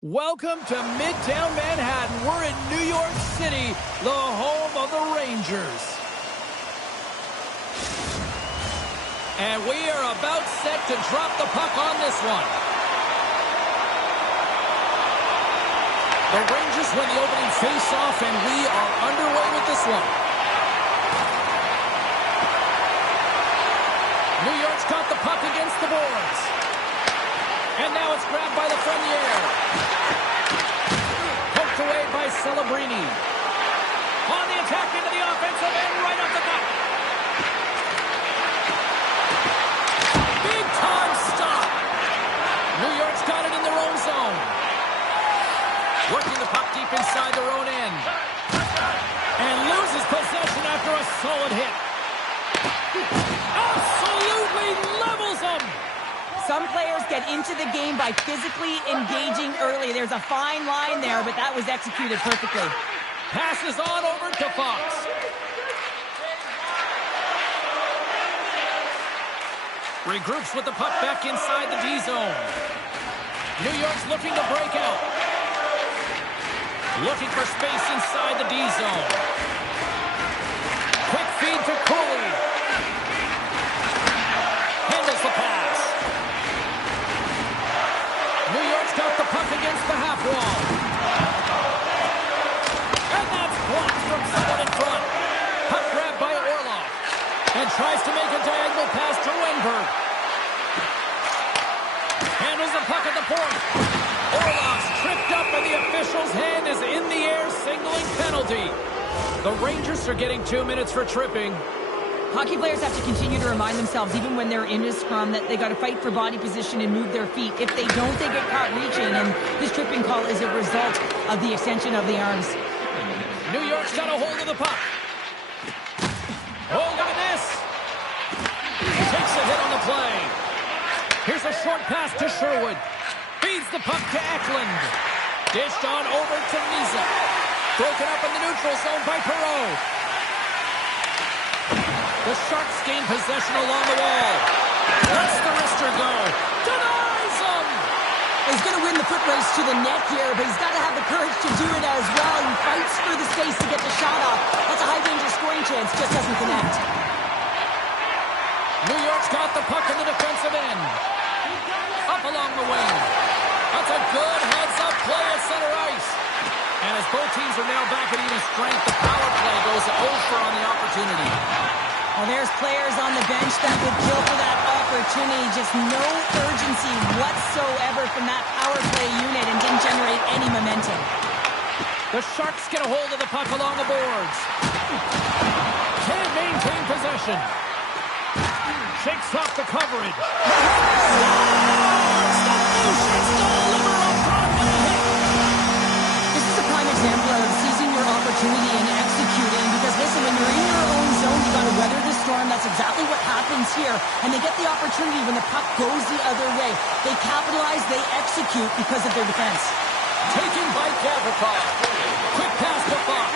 Welcome to Midtown Manhattan. We're in New York City, the home of the Rangers. And we are about set to drop the puck on this one. The Rangers win the opening face-off, and we are underway with this one. New York's got the puck against the boards. And now it's grabbed by Lafreniere. Poked away by Celebrini. On the attack into the offensive end, right up the gut. Big time stop. New York's got it in their own zone. Working the puck deep inside their own end. And loses possession after a solid hit. Absolutely levels them. Some players get into the game by physically engaging early. There's a fine line there, but that was executed perfectly. Passes on over to Fox. Regroups with the puck back inside the D zone. New York's looking to break out. Looking for space inside the D zone. Quick feed to Cooley. Handles the pass. New York's got the puck against the half wall. And that's blocked from someone in front. Puck grabbed by Orlov. And tries to make a diagonal pass to Wenberg. Handles the puck at the point. Orlov's tripped up and the official's hand is in the air, signaling penalty. The Rangers are getting 2 minutes for tripping. Hockey players have to continue to remind themselves, even when they're in a scrum, that they got to fight for body position and move their feet. If they don't, they get caught reaching, and this tripping call is a result of the extension of the arms. New York's got a hold of the puck. Oh, look at this. Takes a hit on the play. Here's a short pass to Sherwood. Feeds the puck to Eklund. Dished on over to Misa. Broken up in the neutral zone by Perreault. The Sharks gain possession along the wall. Lets the wrister go. Denies him! He's going to win the foot race to the net here, but he's got to have the courage to do it as well. He fights for the space to get the shot off. That's a high-danger scoring chance, just doesn't connect. New York's got the puck in the defensive end. Up along the wing. That's a good heads-up play at center ice. And as both teams are now back at even strength, the power play goes over on the opportunity. Well, there's players on the bench that would kill for that opportunity. Just no urgency whatsoever from that power play unit and didn't generate any momentum. The Sharks get a hold of the puck along the boards. Can't maintain possession. Shakes off the coverage. This is a prime example of seizing your opportunity and executing. Because listen, when you're in your own zone, you got to weather the storm. That's exactly what happens here. And they get the opportunity when the puck goes the other way. They capitalize, they execute because of their defense. Taken by Gavrikov. Quick pass to Fox.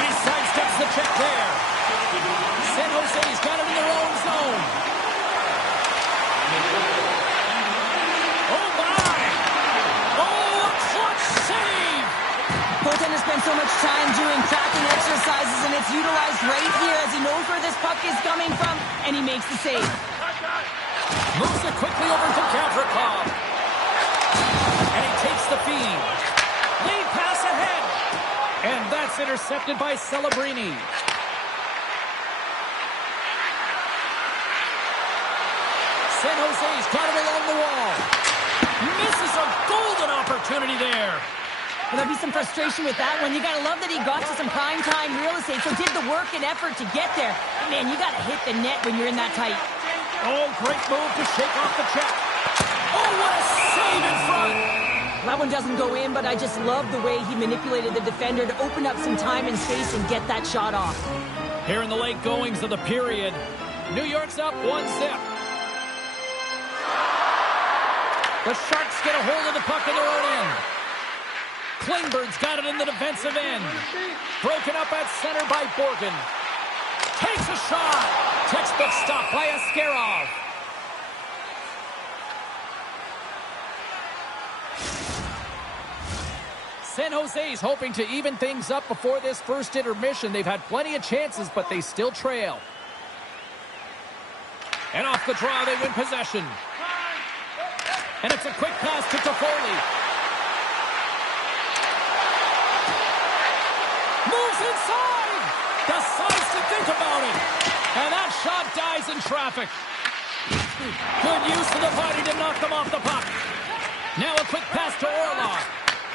And he sidesteps the check there. San Jose's got it in their own zone. Oh, my! Oh, a clutch save! Goaltender spends so much time doing tracking exercises, and it's utilized right here as he knows where this puck is coming from, and he makes the save. Moves it quickly over to Gavrikov. And he takes the feed. Lead pass ahead. And that's intercepted by Celebrini. San Jose's got it along the wall. Misses a golden opportunity there. Well, there'll be some frustration with that one. You got to love that he got to some prime-time real estate, so did the work and effort to get there. But, man, you got to hit the net when you're in that tight. Oh, great move to shake off the check. Oh, what a save in front. That one doesn't go in, but I just love the way he manipulated the defender to open up some time and space and get that shot off. Here in the late goings of the period, New York's up 1-0. The Sharks get a hold of the puck in their own end. Klingberg's got it in the defensive end. Broken up at center by Borgen. Takes a shot. Textbook stop by Askarov. San Jose's hoping to even things up before this first intermission. They've had plenty of chances, but they still trail. And off the draw, they win possession. And it's a quick pass to Toffoli. Moves inside. Decides to think about it. And that shot dies in traffic. Good use of the body to knock them off the puck. Now a quick pass to Orlov.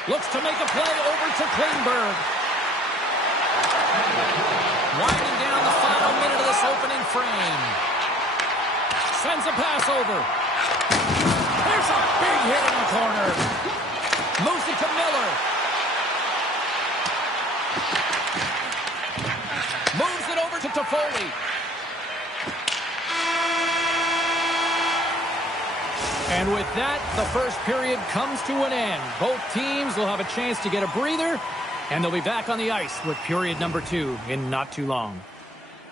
Looks to make a play over to Klingberg. Winding down the final minute of this opening frame. Sends a pass over. There's a big hit in the corner. Moves it to Miller. Moves it over to Toffoli. And with that, the first period comes to an end. Both teams will have a chance to get a breather, and they'll be back on the ice with period number 2 in not too long.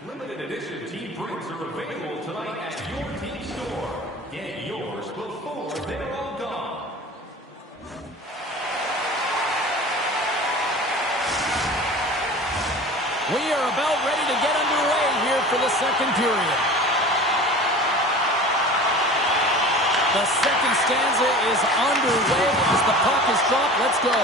Limited edition team drinks are available tonight at your team store. Get yours before they're all gone. We are about ready to get underway here for the second period. The second stanza is underway as the puck is dropped. Let's go.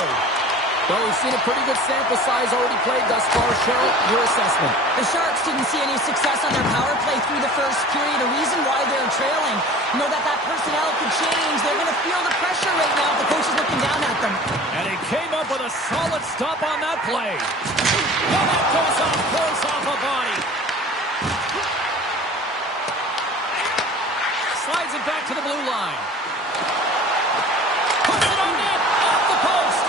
Well, we've seen a pretty good sample size already played thus far. Cheryl, your assessment. The Sharks didn't see any success on their power play through the first period. A reason why they're trailing. You know that personnel could change. They're going to feel the pressure right now. The coach is looking down at them. And he came up with a solid stop on that play. And that goes off, pulls off a body. Slides it back to the blue line. Puts it on net, off the post.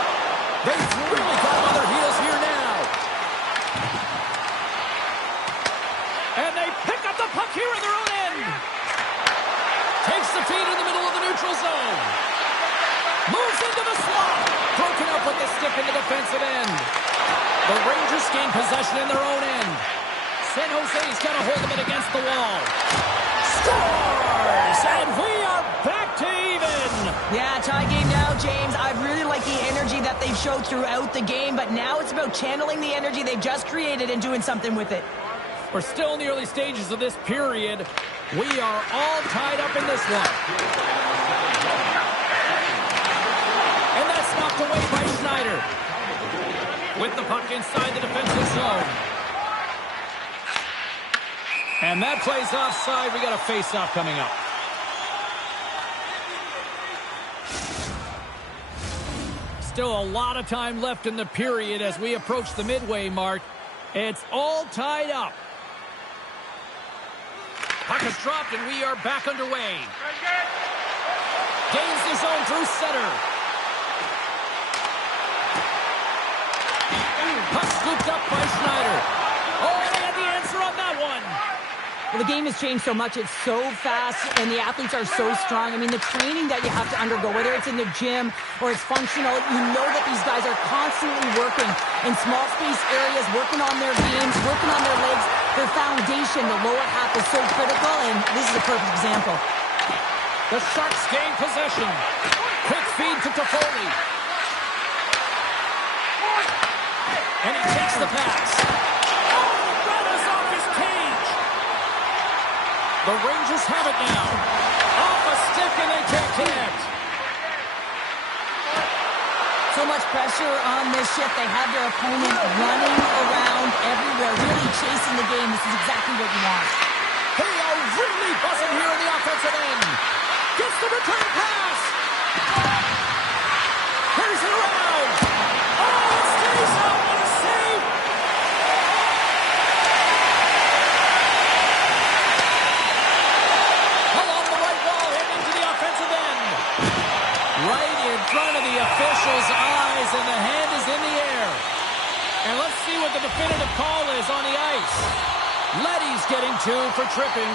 They've really got on their heels here now. And they pick up the puck here in their own end. Takes the feed in the middle of the neutral zone. Moves into the slot. Broken up with the stick in the defensive end. The Rangers gain possession in their own end. San Jose's got a hold of it against the wall. Scores! And we are back to even. Yeah, tie game now, James. I really like the energy that they've showed throughout the game, but now it's about channeling the energy they've just created and doing something with it. We're still in the early stages of this period. We are all tied up in this one. And that's knocked away by Schneider. With the puck inside the defensive zone. And that plays offside. We got a face-off coming up. Still a lot of time left in the period as we approach the midway mark. It's all tied up. Puck is dropped and we are back underway. Gains the zone through center. Puck scooped up by Schneider. Oh, they had the answer on that one. Well, the game has changed so much. It's so fast, and the athletes are so strong. I mean, the training that you have to undergo, whether it's in the gym or it's functional, you know that these guys are constantly working in small space areas, working on their games, working on their legs. Their foundation, the lower half, is so critical, and this is a perfect example. The Sharks gain possession. Quick feed to Toffoli. And he takes the pass. Oh, that is off his cage. The Rangers have it now. Off a stick and they can't connect. So much pressure on this shift. They have their opponent running around everywhere, really chasing the game. This is exactly what you want. They are really buzzing here in the offensive end. Gets the return pass. Here's it around. Oh, it stays out. What a save. Along the right wall, heading into the offensive end. Right in front of the official's eyes, and the hand is in the air. And let's see what the definitive call is on the ice. Leddy's getting 2 for tripping.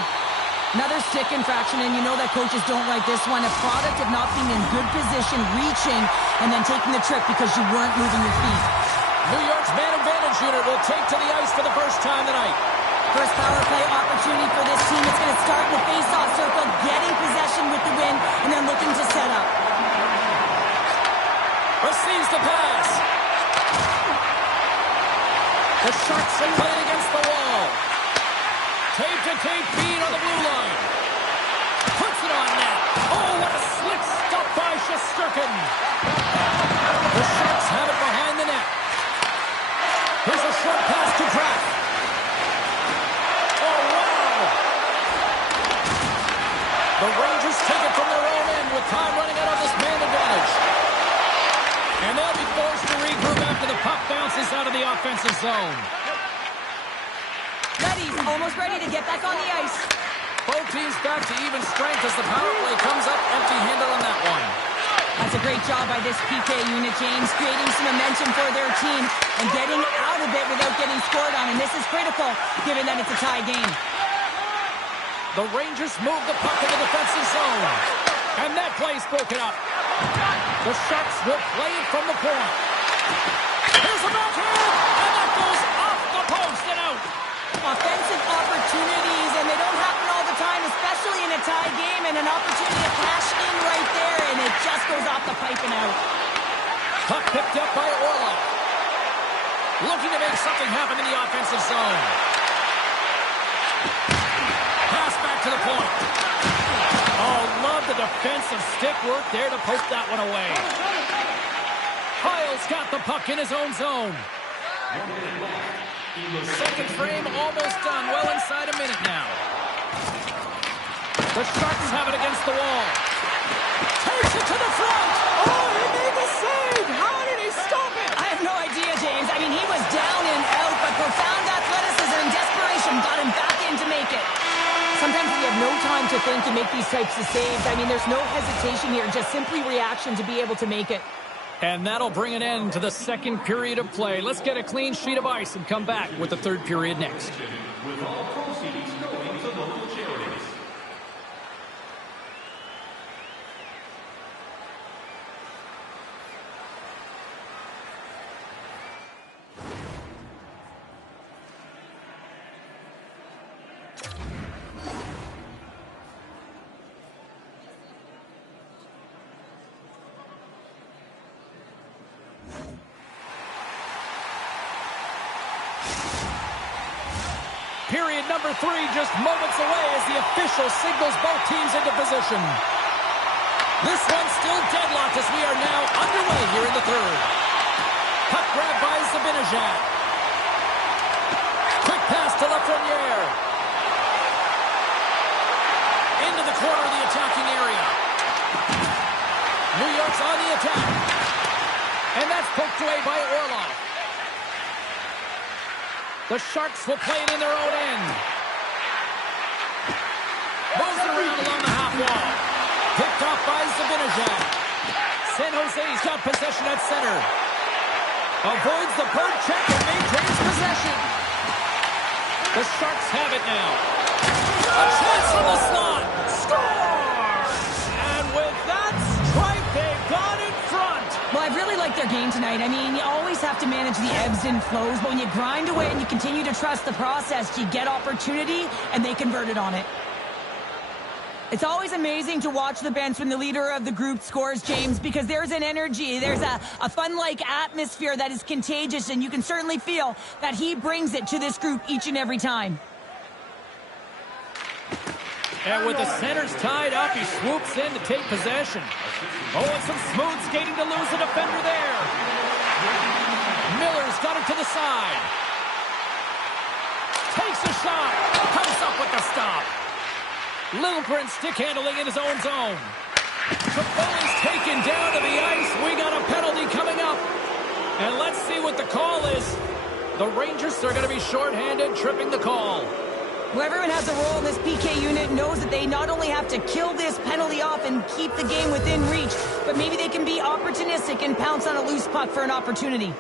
Another stick infraction, and you know that coaches don't like this one. A product of not being in good position, reaching, and then taking the trip because you weren't moving your feet. New York's man advantage unit will take to the ice for the first time tonight. First power play opportunity for this team. It's going to start in the face-off circle, getting possession with the win, and then looking to set up. Receives the pass. The Sharks are playing against the wall. Tape-to-tape feed on the blue line. Puts it on net. Oh, what a slick stop by Shesterkin. The Sharks have it behind the net. Here's a short pass to Kraft. Oh, wow. The Rangers take it from their own end with time running out on this man advantage. And they'll be forced to regroup after the puck bounces out of the offensive zone. Letty's almost ready to get back on the ice. Both teams back to even strength as the power play comes up empty-handed on that one. That's a great job by this PK unit, James, creating some momentum for their team and getting out of it without getting scored on. And this is critical, given that it's a tie game. The Rangers move the puck in the defensive zone. And that play's broken up. The Sharks will play it from the point. Here's a backhand, and that goes off the post and out. Offensive opportunities, and they don't happen all the time, especially in a tie game, and an opportunity to cash in right there, and it just goes off the pipe and out. Puck picked up by Orlov. Looking to make something happen in the offensive zone. Pass back to the point. Oh, love the defensive stick work there to poke that one away. Hyle's got the puck in his own zone. Second frame almost done. Well inside a minute now. The Sharks have it against the wall. Takes it to the front. Oh, he made the save. How did he stop it? I have no idea, James. I mean, he was down and out, but profound athleticism and desperation got him back in to make it. Sometimes we have no time to think and make these types of saves. I mean, there's no hesitation here, just simply reaction to be able to make it. And that'll bring an end to the second period of play. Let's get a clean sheet of ice and come back with the third period next. With all proceeds going to local charities. Period number 3 just moments away as the official signals both teams into position. This one's still deadlocked as we are now underway here in the third. Puck grab by Zibanejad. Quick pass to Lafreniere. Into the corner of the attacking area. New York's on the attack. And that's poked away by Orlov. The Sharks will play it in their own end. Moves it around along the half wall. Picked off by Zibanejad. San Jose's got possession at center. Avoids the bird check and maintains possession. The Sharks have it now. A chance from the slot. Scores! And with that strike, they've gone in front. Well, I really like their game tonight. I mean, you always have to manage the ebbs and flows, but when you grind away and you continue to trust the process, you get opportunity, and they converted on it. It's always amazing to watch the bench when the leader of the group scores, James, because there's an energy, there's a fun-like atmosphere that is contagious, and you can certainly feel that he brings it to this group each and every time. And with the centers tied up, he swoops in to take possession. Oh, and some smooth skating to lose the defender there. Miller's got it to the side. Takes a shot. Comes up with the stop. Lilgren stick handling in his own zone. Tripoli's taken down to the ice. We got a penalty coming up. And let's see what the call is. The Rangers are going to be shorthanded, tripping the call. Well, everyone has a role in this PK unit, knows that they not only have to kill this penalty off and keep the game within reach, but maybe they can be opportunistic and pounce on a loose puck for an opportunity.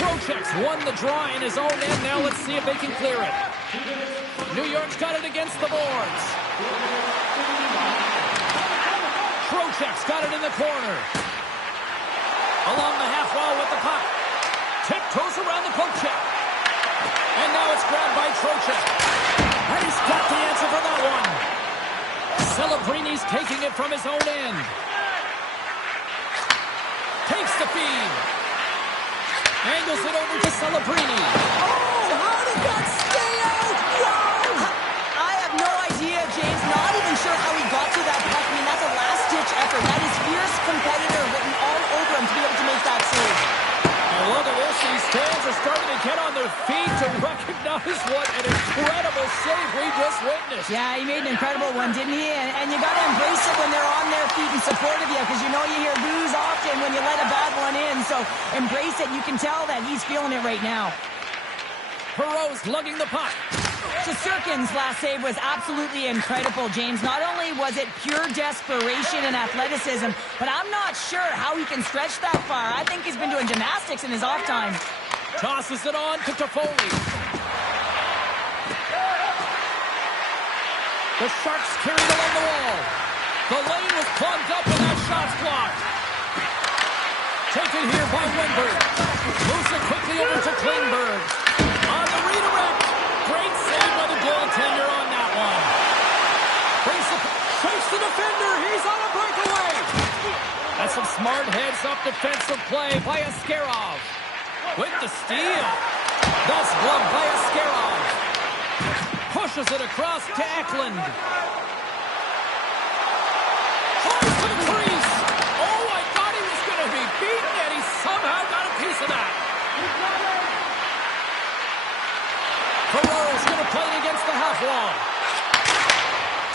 Trocheck's won the draw in his own end. Now let's see if they can clear it. New York's got it against the boards. Trocheck's got it in the corner. Along the half wall with the puck. Tiptoes around the poke check. And now it's grabbed by Trocheck. And he's got the answer for that one. Celebrini's taking it from his own end. the feed. Angles it over to Celebrini. Oh, how did that stay out? Wow! I have no idea, James. Not even sure how he got to that puck. I mean, that's a last-ditch effort. That is fierce competitor written all over him to be able to make that save. And look at this. These fans are starting to get on their feet to recognize what an incredible save we just witnessed. Yeah, he made an incredible one, didn't he? And you got to embrace it when they're on their feet in support of you, because you know you hear boos often when you let a bad one in. So embrace it. You can tell that he's feeling it right now. Perot's lugging the puck. Shesterkin's last save was absolutely incredible, James. Not only was it pure desperation and athleticism, but I'm not sure how he can stretch that far. I think he's been doing gymnastics in his off time. Tosses it on to Toffoli. The Sharks carried along the wall. The lane was plugged up and that shot's blocked. Taken here by Wenberg. Moves it quickly over to Klingberg. On the redirect. Great save by the goaltender on that one. Shakes the defender. He's on a breakaway. That's some smart heads-up defensive play by Askarov. With the steal. That's gloved by Askarov. Pushes it across to Eklund. Flies to the crease. Oh, I thought he was going to be beaten, and he somehow got a piece of that. Ferraro's going to play it against the half wall.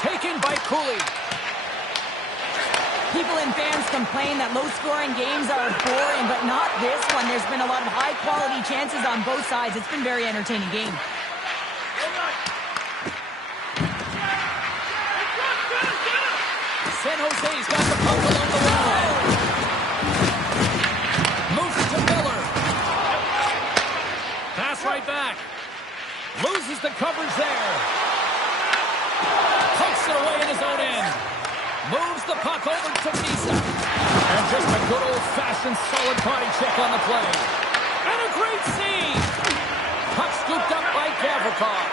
Taken by Cooley. People and fans complain that low-scoring games are boring, but not this one. There's been a lot of high-quality chances on both sides. It's been a very entertaining game. San Jose's got the puck along the wall. Moves it to Miller. Pass right back. Loses the coverage there. Pokes it away in his own end. Moves the puck over to Misa. And just a good old-fashioned solid body check on the play. And a great save. Puck scooped up by Gavrikov.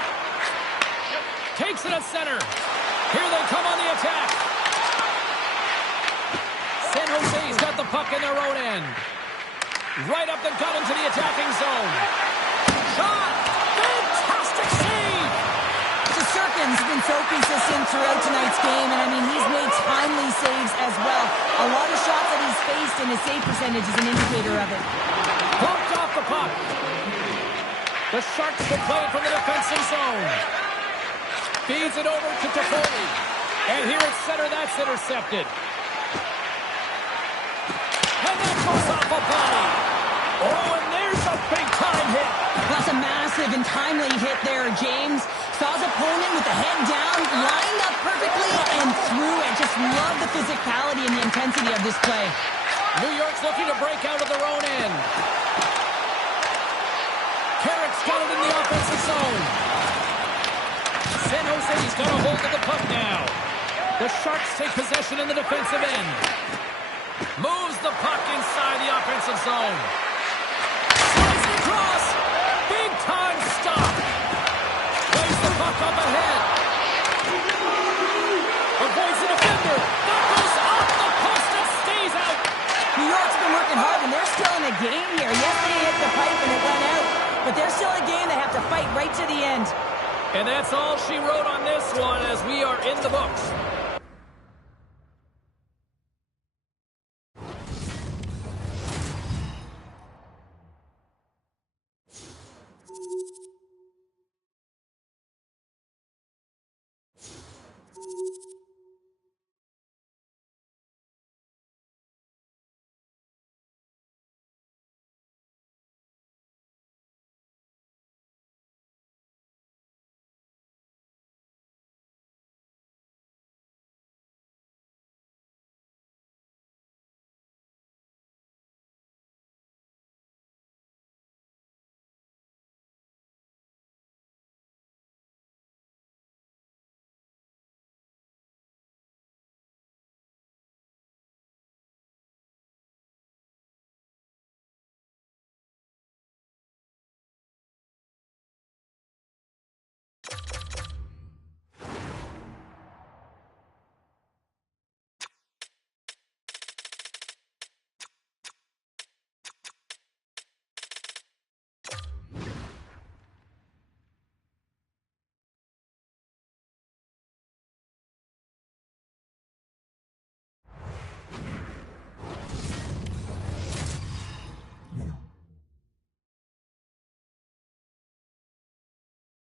Takes it at center. Here they come on the attack. San Jose's got the puck in their own end. Right up the gut into the attacking zone. Shot! Fantastic save! Shesterkin's been so consistent throughout tonight's game, and I mean, he's made timely saves as well. A lot of shots that he's faced, and his save percentage is an indicator of it. Bumped off the puck. The Sharks will play it from the defensive zone. Feeds it over to Toffoli. And here at center, that's intercepted. And that goes off a body. Oh, and there's a big-time hit. That's a massive and timely hit there, James. Saw his opponent with the head down, lined up perfectly, and threw it. Just love the physicality and the intensity of this play. New York's looking to break out of their own end. Carrick's got it in the offensive zone. San Jose's got a hold of the puck now. The Sharks take possession in the defensive end. Moves the puck inside the offensive zone. Slides it across. Big time stop. Plays the puck up ahead. Avoids the defender. That goes off the post and stays out. New York's been working hard, and they're still in the game here. Yes, they hit the pipe and it went out, but they're still a game they have to fight right to the end. And that's all she wrote on this one as we are in the books.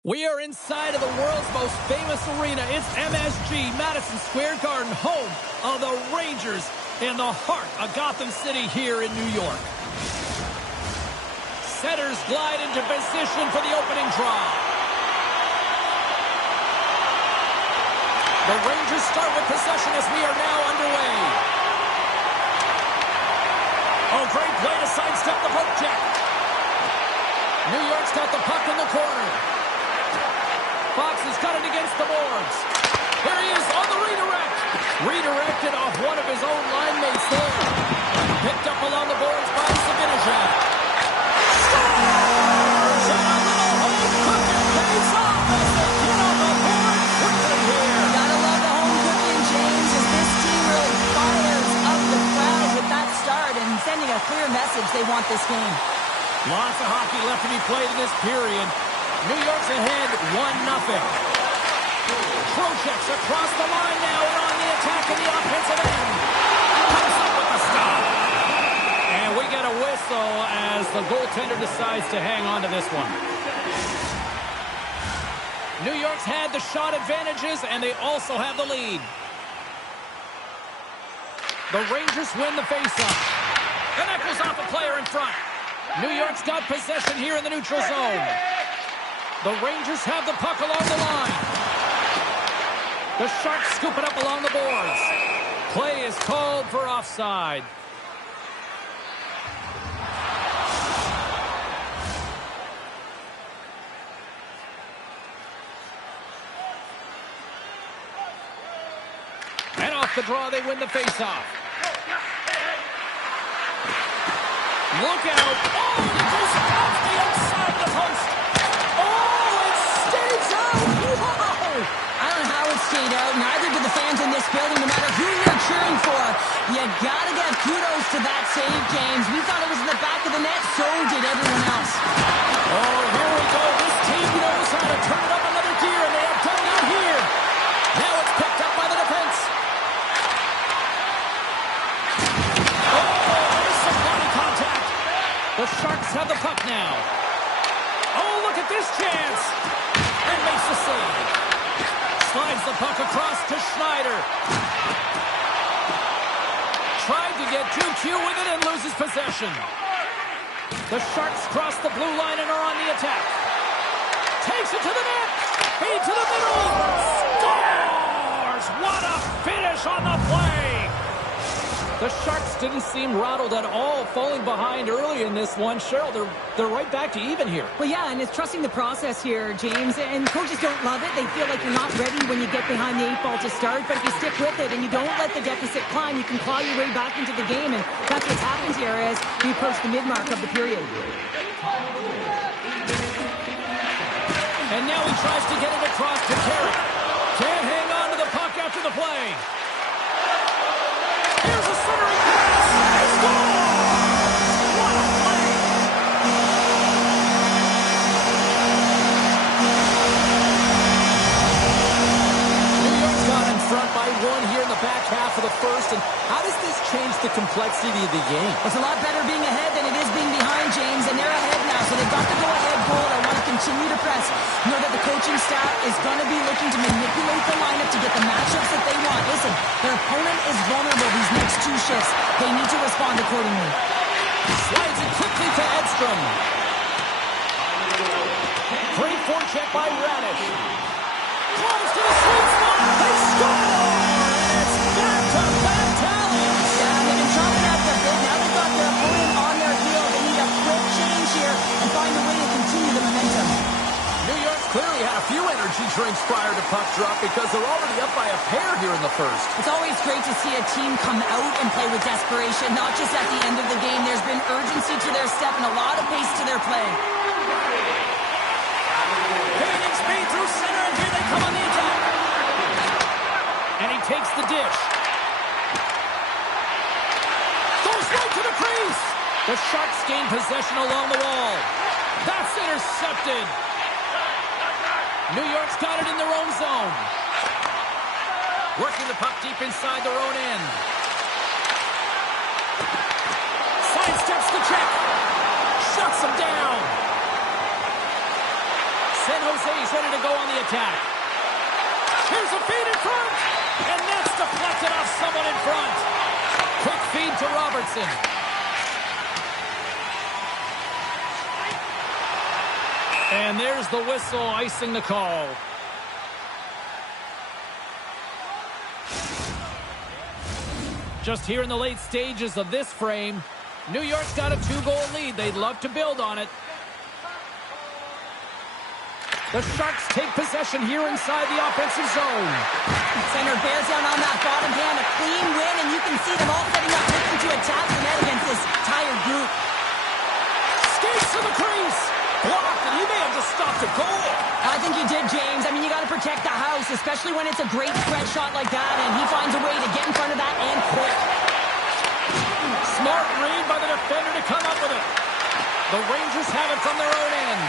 We are inside of the world's most famous arena. It's MSG, Madison Square Garden, home of the Rangers in the heart of Gotham City here in New York. Setters glide into position for the opening draw. The Rangers start with possession as we are now underway. Oh, great play to sidestep the poke check. New York's got the puck in the corner. Fox has got it against the boards. Here he is on the redirect. Redirected off one of his own line mates there. Picked up along the boards by Zibanejad. Scores! And a little home cooking pays off as they get on the board quickly here. Gotta love the home cooking, James, as this team really fires up the crowd with that start and sending a clear message they want this game. Lots of hockey left to be played in this period. New York's ahead 1-0. Trocheck's across the line now and on the attack in the offensive end. Comes up with the stop. And we get a whistle as the goaltender decides to hang on to this one. New York's had the shot advantages, and they also have the lead. The Rangers win the faceoff. And that goes off a player in front. New York's got possession here in the neutral zone. The Rangers have the puck along the line. The Sharks scoop it up along the boards. Play is called for offside. And off the draw, they win the faceoff. Look out. Oh, it goes off the outside of the post. Oh, it stays out. Wow. I don't know how it stayed out. Neither do the fans in this building, no matter who you're cheering for. You gotta give kudos to that save, James. We thought it was in the back of the net, so did everyone else. Oh, here we go. This team knows how to turn it up another gear, and they have done that here. Now it's picked up by the defense. The Sharks have the puck now. Oh, look at this chance. And makes the save. Slides the puck across to Schneider. Tried to get too cute with it and loses possession. The Sharks cross the blue line and are on the attack. Takes it to the net. Feed to the middle. Scores! What a finish on the play. The Sharks didn't seem rattled at all, falling behind early in this one. Cheryl, they're right back to even here. Well, yeah, and it's trusting the process here, James. And coaches don't love it. They feel like you're not ready when you get behind the 8 ball to start. But if you stick with it and you don't let the deficit climb, you can claw your way back into the game. And that's what's happened here as we approach the mid-mark of the period. And now he tries to get it across to Carey. Can't hang on to the puck after the play. Here's a centering pass. They score! What a play! New York's got in front by 1 here in the back half of the first. And how does this change the complexity of the game? It's a lot better being ahead than it is being behind, James. And they're ahead now, so they've got the go-ahead goal. They want to continue to press. Know that the coaching staff is going to be looking to manipulate the lineup to get the matchups that they want. Listen, their opponent is vulnerable these next 2 shifts. They need to respond accordingly. Slides it quickly to Edstrom. Great forecheck by Radish. Close to the sweet spot. They score! It's back-to-back tallies. Yeah, they've been chopping at the bit. Now they've got their opponent on their heel. They need a quick change here and find a way to continue the momentum. New York's clearly had a few energy drinks prior to puck drop because they're already up by a pair here in the first. It's always great to see a team come out and play with desperation, not just at the end of the game. There's been urgency to their step and a lot of pace to their play. Gaining speed through center, and here they come on the attack. And he takes the dish. Goes right to the crease. The Sharks gain possession along the wall. That's intercepted. New York's got it in their own zone. Working the puck deep inside their own end. Sidesteps the check. Shuts him down. San Jose He's ready to go on the attack. Here's a feed in front. And that's deflected off someone in front. Quick feed to Robertson. And there's the whistle, icing the call. Just here in the late stages of this frame, New York's got a 2-goal lead. They'd love to build on it. The Sharks take possession here inside the offensive zone. Center bears down on that bottom hand, a clean win, and you can see them all setting up, looking to attack the net against this tired group. Skates to the crease. Blocked, and he may have just stopped a goal. I think he did, James. I mean, you got to protect the house, especially when it's a great spread shot like that, and he finds a way to get in front of that and quick. Smart read by the defender to come up with it. The Rangers have it from their own end.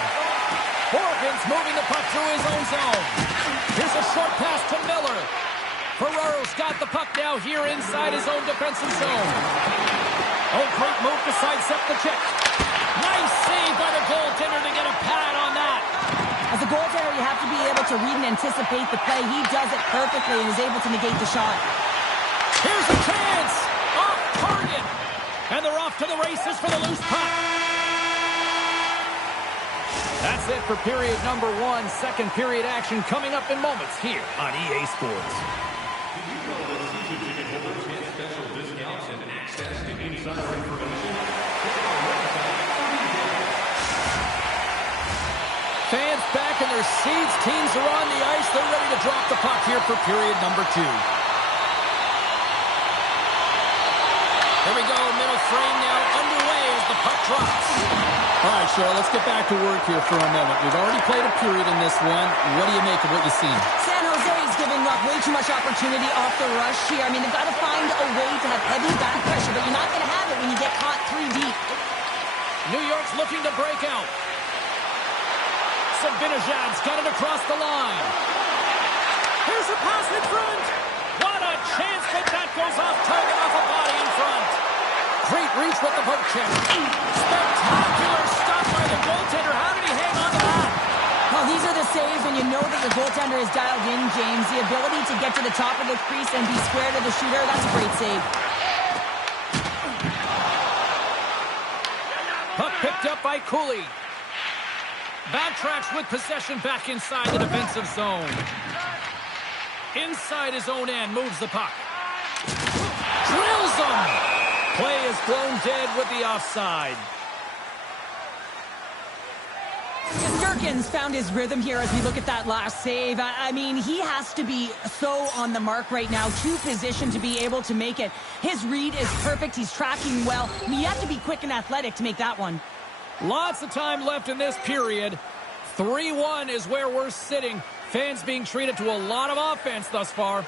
Horgan's moving the puck through his own zone. Here's a short pass to Miller. Ferraro's got the puck now here inside his own defensive zone. Oh, great move to sidestep the check. Nice save by the goaltender to get a pad on that. As a goaltender, you have to be able to read and anticipate the play. He does it perfectly and is able to negate the shot. Here's a chance. Off target. And they're off to the races for the loose puck. That's it for period number 1. Second period action coming up in moments here on EA Sports. Did you know that season ticket holders get special discounts and access to insider information? Fans back in their seats. Teams are on the ice. They're ready to drop the puck here for period number 2. Here we go. Middle frame now underway as the puck drops. All right, Cheryl, let's get back to work here for a moment. We've already played a period in this one. What do you make of what you've seen? San Jose is giving up way too much opportunity off the rush here. I mean, they've got to find a way to have heavy back pressure, but you're not going to have it when you get caught 3 deep. New York's looking to break out. Sabinajad's got it across the line. Here's a pass in front. What a chance, but that goes off target off a body in front. Great reach with the poke check. Spectacular stop by the goaltender. How did he hang on to that? Well, these are the saves when you know that your goaltender is dialed in, James. The ability to get to the top of the crease and be square to the shooter, that's a great save. Puck picked up by Cooley. Backtracks with possession back inside the defensive zone. Inside his own end, moves the puck. Drills him! Play is thrown dead with the offside. Durkin's found his rhythm here as we look at that last save. I mean, he has to be so on the mark right now, to position to be able to make it. His read is perfect. He's tracking well. I mean, you have to be quick and athletic to make that one. Lots of time left in this period. 3-1 is where we're sitting. Fans being treated to a lot of offense thus far.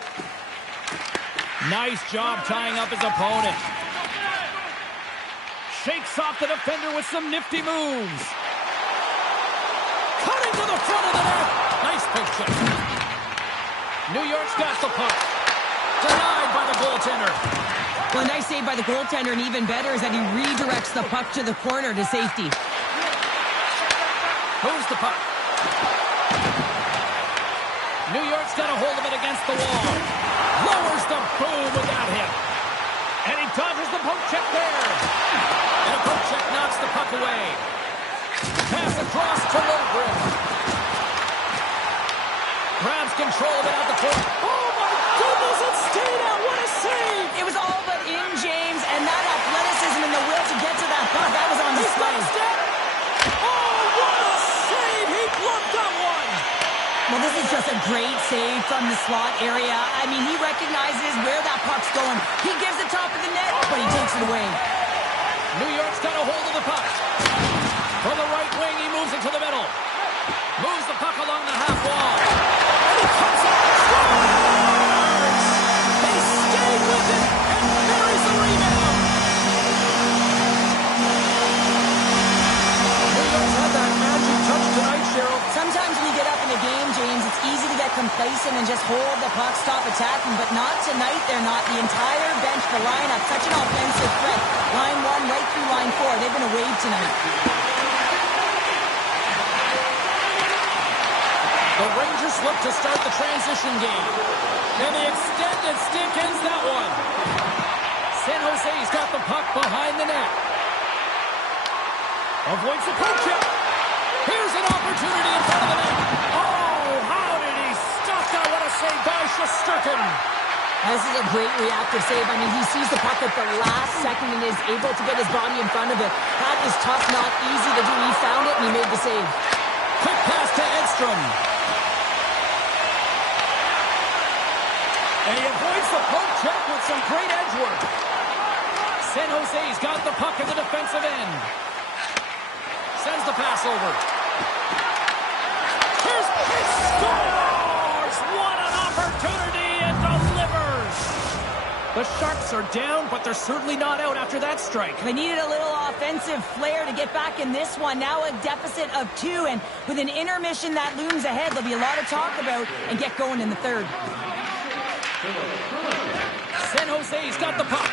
Nice job tying up his opponent. Shakes off the defender with some nifty moves. Cutting to the front of the net. Nice poke check. New York's got the puck. Denied by the goaltender. Well, a nice save by the goaltender, and even better is that he redirects the puck to the corner to safety. Moves the puck. New York's got a hold of it against the wall. Lowers the boom with that hit. And he dodges the poke check there. And a poke check knocks the puck away. Pass across to Lundgren. Grabs control of it at the point. Oh my goodness, it stayed out. What a save. It was all but in, James, and that athleticism and the will to get to that puck, that was on display. Oh, what a save. He blocked that one. Well, this is just a great save from the slot area. I mean, he recognizes where that puck's going. He gives it top of the net, but he takes it away. New York's got a hold of the puck. From the right wing, he moves it to the middle. Moves the puck along the half wall. And he cuts it. Scores! They stayed with it, and buries the rebound. New York's had that magic touch tonight, Cheryl. Sometimes when you get up in a game, James, it's easy to get complacent and just hold the puck, stop attacking, but not tonight. They're not. The entire bench, the lineup, such an offensive threat. Line 1 right through line 4. They've been a wave tonight. look to start the transition game. And the extended stick ends that one. San Jose's got the puck behind the net. Avoids the poke check. Here's an opportunity in front of the net. Oh, how did he stop that? What a save by Shesterkin. This is a great reactive save. I mean, he sees the puck at the last second and is able to get his body in front of it. That is tough, not easy to do. He found it and he made the save. Quick pass to Edstrom. And he avoids the poke check with some great edge work. San Jose's got the puck at the defensive end. Sends the pass over. Here's he scores! What an opportunity, and delivers! The Sharks are down, but they're certainly not out after that strike. They needed a little offensive flair to get back in this one. Now a deficit of 2, and with an intermission that looms ahead, there'll be a lot of talk about and get going in the third. San Jose's got the puck.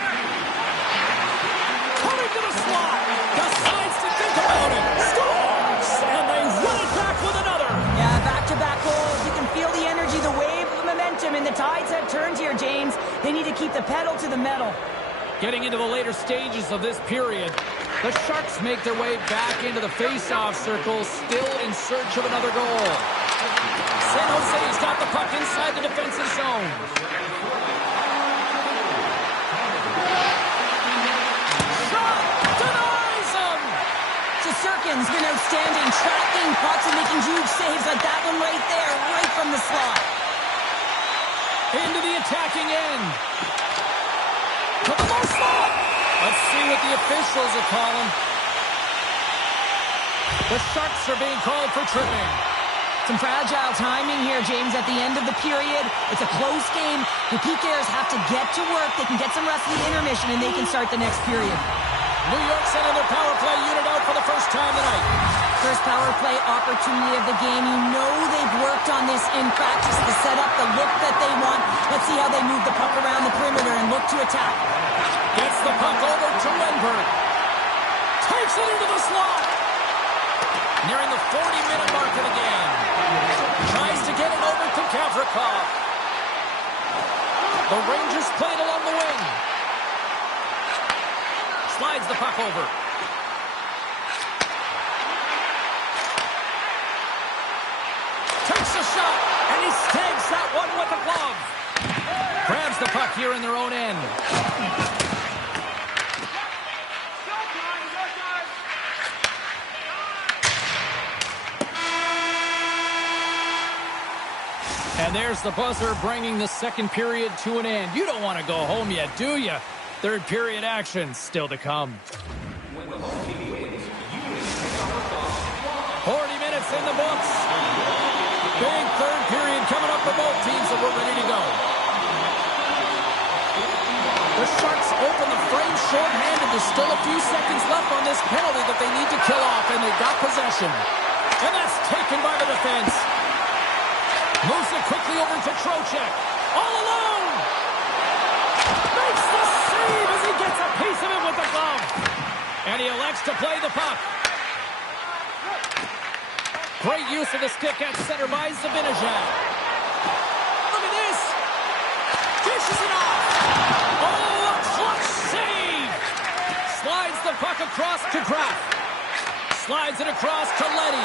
Coming to the slot. Decides to think about it. Scores! And they run it back with another. Yeah, back-to-back goals. You can feel the energy, the wave of momentum, and the tides have turned here, James. They need to keep the pedal to the metal. Getting into the later stages of this period, the Sharks make their way back into the face-off circle, still in search of another goal. San Jose's got the puck inside the defensive zone. Shot! Denies him! Shesterkin's been outstanding, tracking pucks and making huge saves like that one right there, right from the slot. Into the attacking end. To the low slot. Let's see what the officials are calling. The Sharks are being called for tripping. Some fragile timing here, James, at the end of the period. It's a close game. The PKers have to get to work. They can get some rest in the intermission, and they can start the next period. New York sending their power play unit out for the first time tonight. First power play opportunity of the game. You know they've worked on this in practice, the setup, the look that they want. Let's see how they move the puck around the perimeter and look to attack. Gets the puck over to Wenberg. Takes it into the slot. Nearing the 40-minute mark of the game. Tries to get it over to Gavrikov. The Rangers play it along the wing. Slides the puck over. Takes a shot, and he snags that one with the glove. Grabs the puck here in their own end. And there's the buzzer, bringing the second period to an end. You don't want to go home yet, do you? Third period action still to come. 40 minutes in the books. Big third period coming up for both teams, and we're ready to go. The Sharks open the frame short-handed. There's still a few seconds left on this penalty that they need to kill off, and they've got possession. And that's taken by the defense. Moves it quickly over to Trocheck. All alone! Makes the save as he gets a piece of it with the glove. And he elects to play the puck. Great use of the stick at center by Zibanejad. Look at this. Dishes it off. Oh, a clutch save. Slides the puck across to Graf. Slides it across to Leddy.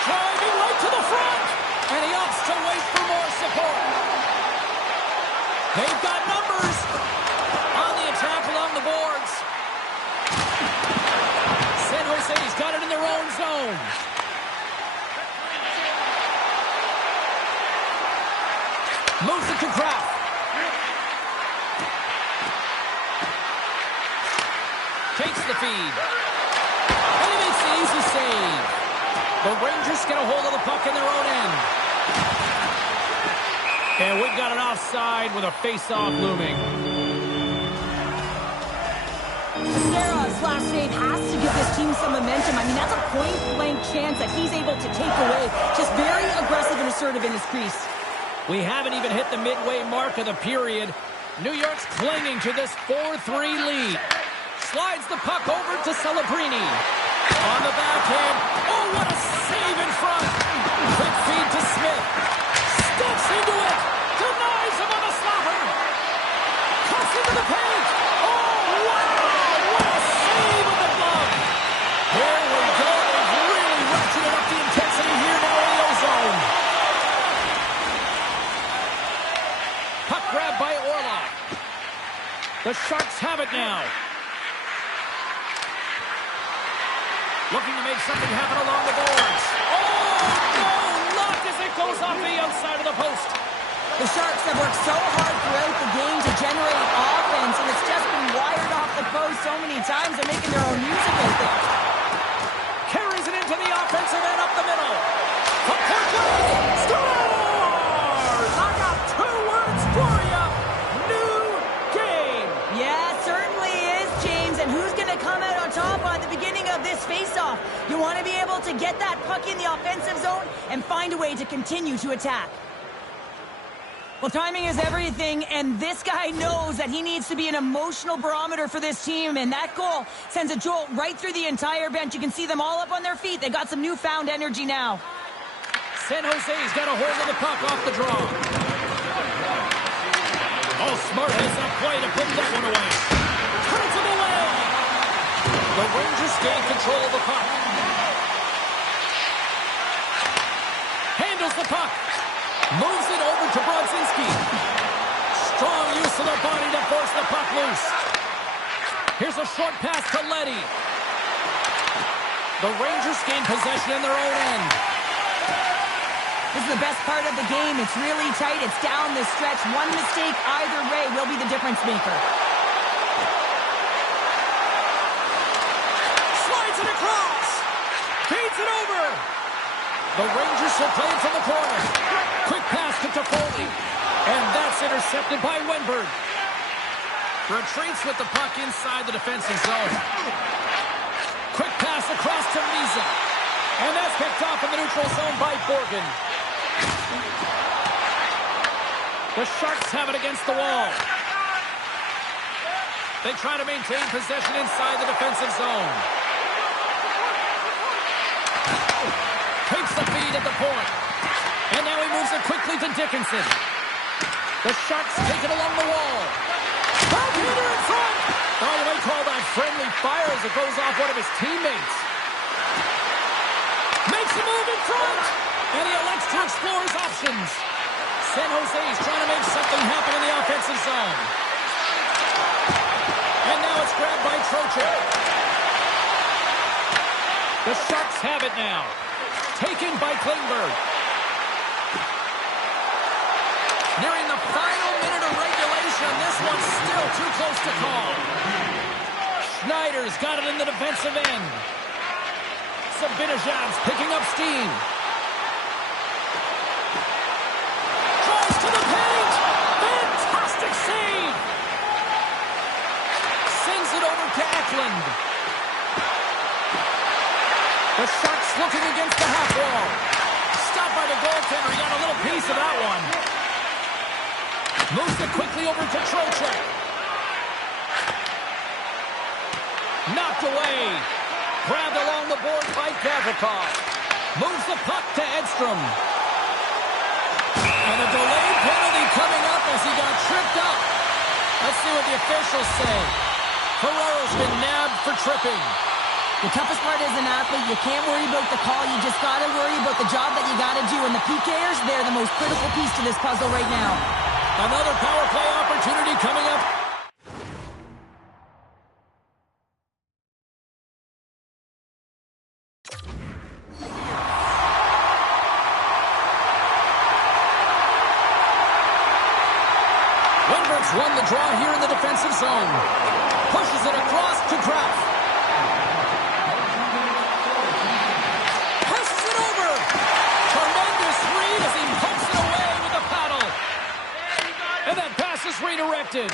Driving right to the front. And he opts to wait for more support. They've got numbers on the attack along the boards. San Jose's got it in their own zone. Moves it to Graf. Takes the feed. And he makes the easy save. The Rangers get a hold of the puck in their own end. And we've got an offside with a face-off looming. Sarah's last save has to give this team some momentum. I mean, that's a point-blank chance that he's able to take away. Just very aggressive and assertive in his crease. We haven't even hit the midway mark of the period. New York's clinging to this 4-3 lead. Slides the puck over to Celebrini. On the backhand. Oh, what a save in front. Quick feed to Smith. Steps into it. Denies him on the slapper. Cuts into the paint. Oh, wow. What a save with the glove. Here we go. They've really ratcheted up the intensity here now in the zone. Puck grab by Orlov. The Sharks have it now. Looking to make something happen along the boards. Oh, no! Locked as it goes off the outside of the post. The Sharks have worked so hard throughout the game to generate offense, and it's just been wired off the post so many times. They're making their own music out there. Carries it into the offensive end up the middle. From Portland, scores! I got 2 words for you. New game. Yeah, it certainly is, James. And who's going to come out on top at the beginning of this face-off? You want to be able to get that puck in the offensive zone and find a way to continue to attack. Well, timing is everything, and this guy knows that he needs to be an emotional barometer for this team, and that goal sends a jolt right through the entire bench. You can see them all up on their feet. They got some newfound energy now. San Jose's got a hold of the puck off the draw. Oh, Smart has that play to put that one away. Turns it away. The Rangers gain control of the puck. Handles the puck. Moves it over to Brodzinski. Strong use of the body to force the puck loose. Here's a short pass to Leddy. The Rangers gain possession in their own end. This is the best part of the game. It's really tight. It's down the stretch. One mistake either way will be the difference maker. Slides it across. Feeds it over. The Rangers will play it from the corner. Quick pass to Toffoli. And that's intercepted by Wenberg. Retreats with the puck inside the defensive zone. Quick pass across to Misa. And that's picked off in the neutral zone by Borgen. The Sharks have it against the wall. They try to maintain possession inside the defensive zone. Takes the feed at the point. And now he moves it quickly to Dickinson. The Sharks take it along the wall. Hitter in front. Oh, you may call that friendly fire as it goes off one of his teammates. Makes a move in front. And he elects to explore his options. San Jose's trying to make something happen in the offensive zone. And now it's grabbed by Trocheck. The Sharks have it now. Taken by Klingberg. Nearing the final minute of regulation. This one's still too close to call. Schneider's got it in the defensive end. Sabinajad's picking up steam. Drives to the paint. Fantastic save. Sends it over to Eklund. The Sharks looking against the half wall. Stopped by the goaltender. He got a little piece of that one. Moves it quickly over to Trocheck. Knocked away. Grabbed along the board by Gavrikov. Moves the puck to Edstrom. And a delayed penalty coming up as he got tripped up. Let's see what the officials say. Ferraro's been nabbed for tripping. The toughest part as an athlete, you can't worry about the call. You just got to worry about the job that you got to do. And the PKers, they're the most critical piece to this puzzle right now. Another power play opportunity coming up. Wenberg's won the draw here in the defensive zone. Pushes it across to Kraft. Passes it over. Tremendous read as he pumps it away with a paddle. And that pass is redirected.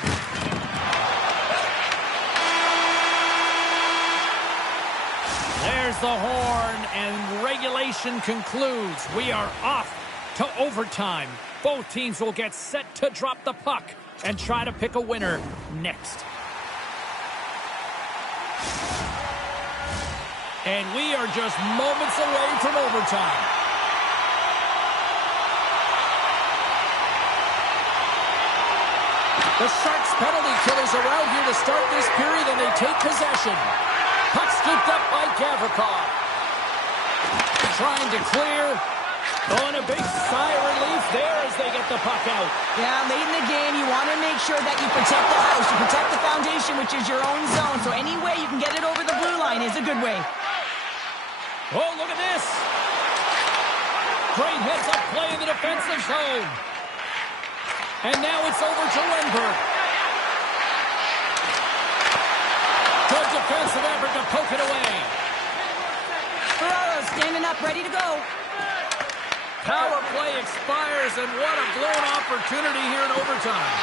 There's the horn, and regulation concludes. We are off to overtime. Both teams will get set to drop the puck and try to pick a winner next. And we are just moments away from overtime. The Sharks penalty killers are out here to start this period, and they take possession. Puck scooped up by Gavrikov. Trying to clear. Oh, and a big sigh of relief there as they get the puck out. Yeah, late in the game, you want to make sure that you protect the house. You protect the foundation, which is your own zone. So any way you can get it over the blue line is a good way. Oh, look at this. Great heads-up play in the defensive zone. And now it's over to Lindbergh. Good defensive effort to poke it away. Ferraro standing up, ready to go. Power play expires, and what a blown opportunity here in overtime.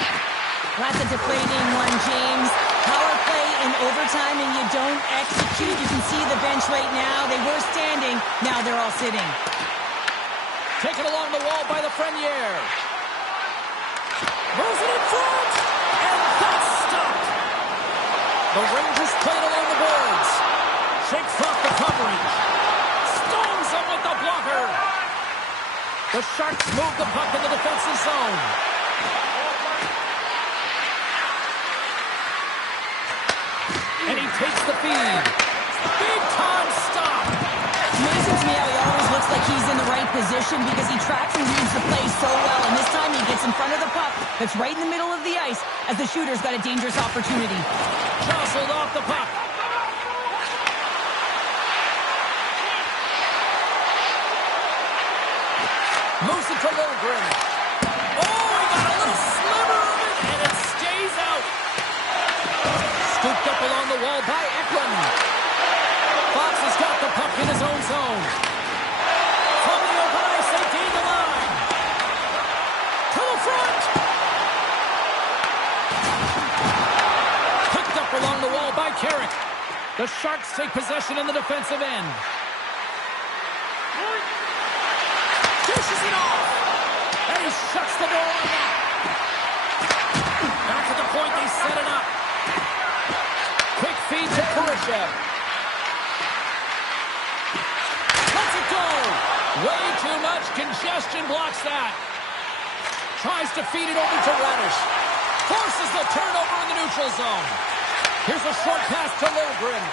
That's a deflating one, James. Power play in overtime, and you don't execute. You can see the bench right now. They were standing. Now they're all sitting. Taken along the wall by the Frenier. Moves it in front, and that's stopped. The Rangers played along the boards. Shakes off the coverage. Stones him with the blocker. The Sharks move the puck in the defensive zone. And he takes the feed. Big time stop. Amazing to me how he always looks like he's in the right position because he tracks and reads the play so well. And this time he gets in front of the puck that's right in the middle of the ice as the shooter's got a dangerous opportunity. Jostled off the puck. Moves it to Lindgren. Oh, he got a little sliver of it, and it stays out. Scooped up along the wall by Eklund. Fox has got the puck in his own zone. From the open ice, they gain the line. To the front. Picked up along the wall by Carrick. The Sharks take possession in the defensive end. Dishes it off. And he shuts the door on that. Back at the point, they set it up. Quick feed to Kurashev. Lets it go. Way too much congestion blocks that. Tries to feed it over to Radish. Forces the turnover in the neutral zone. Here's a short pass to Lindgren.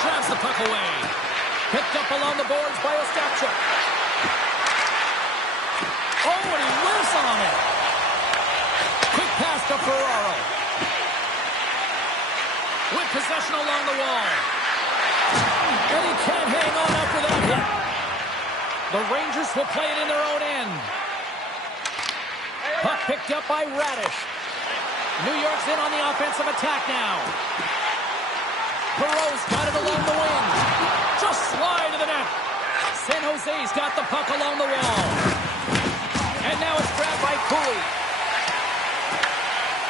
Grabs the puck away. Picked up along the boards by Ostapchuk. Oh, and he whiffs on it. Quick pass to Ferraro. With possession along the wall. And he can't hang on after that hit. The Rangers will play it in their own end. Puck picked up by Radish. New York's in on the offensive attack now. Perreault's got it along the wing. Just slide to the net. San Jose's got the puck along the wall. And now it's grabbed by Cooley.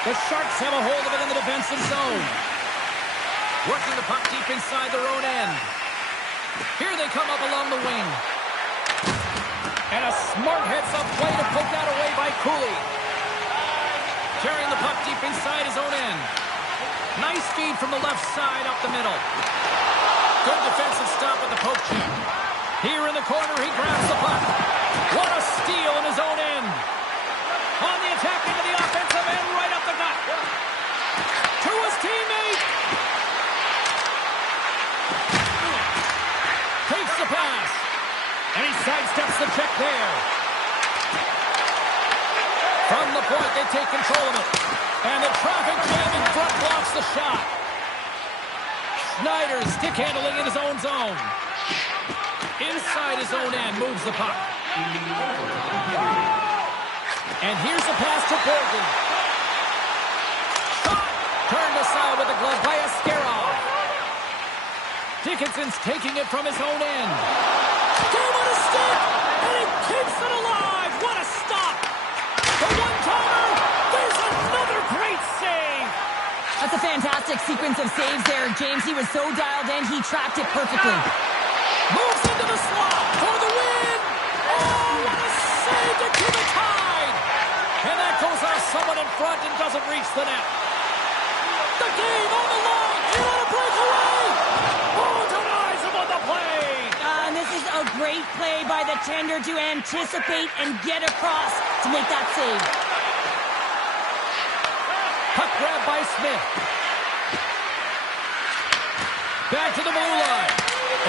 The Sharks have a hold of it in the defensive zone. Working the puck deep inside their own end. Here they come up along the wing. And a smart heads-up play to poke that away by Cooley. Carrying the puck deep inside his own end. Nice feed from the left side up the middle. Good defensive stop with the poke check. Here in the corner, he grabs the puck. What a steal in his own end. On the attack into the offensive end, right up the gut. To his teammate. Takes the pass. And he sidesteps the check there. From the point, they take control of it. And the traffic jam in front blocks the shot. Schneider stick handling in his own zone. Inside his own end, moves the puck. And here's the pass to Borgen. Shot! Turned aside with the glove by Askarov. Dickinson's taking it from his own end. Game on a stick! And he keeps it alive! What a stop! The one-timer! There's another great save! That's a fantastic sequence of saves there, James. He was so dialed in, he tracked it perfectly. Moves into the slot for the win! Oh, what a save to keep it tied! And that goes off someone in front and doesn't reach the net. The game on the line! He let it break away! Oh, denies him on the play! And this is a great play by the tender to anticipate and get across to make that save. Puck grab by Smith. Back to the blue line.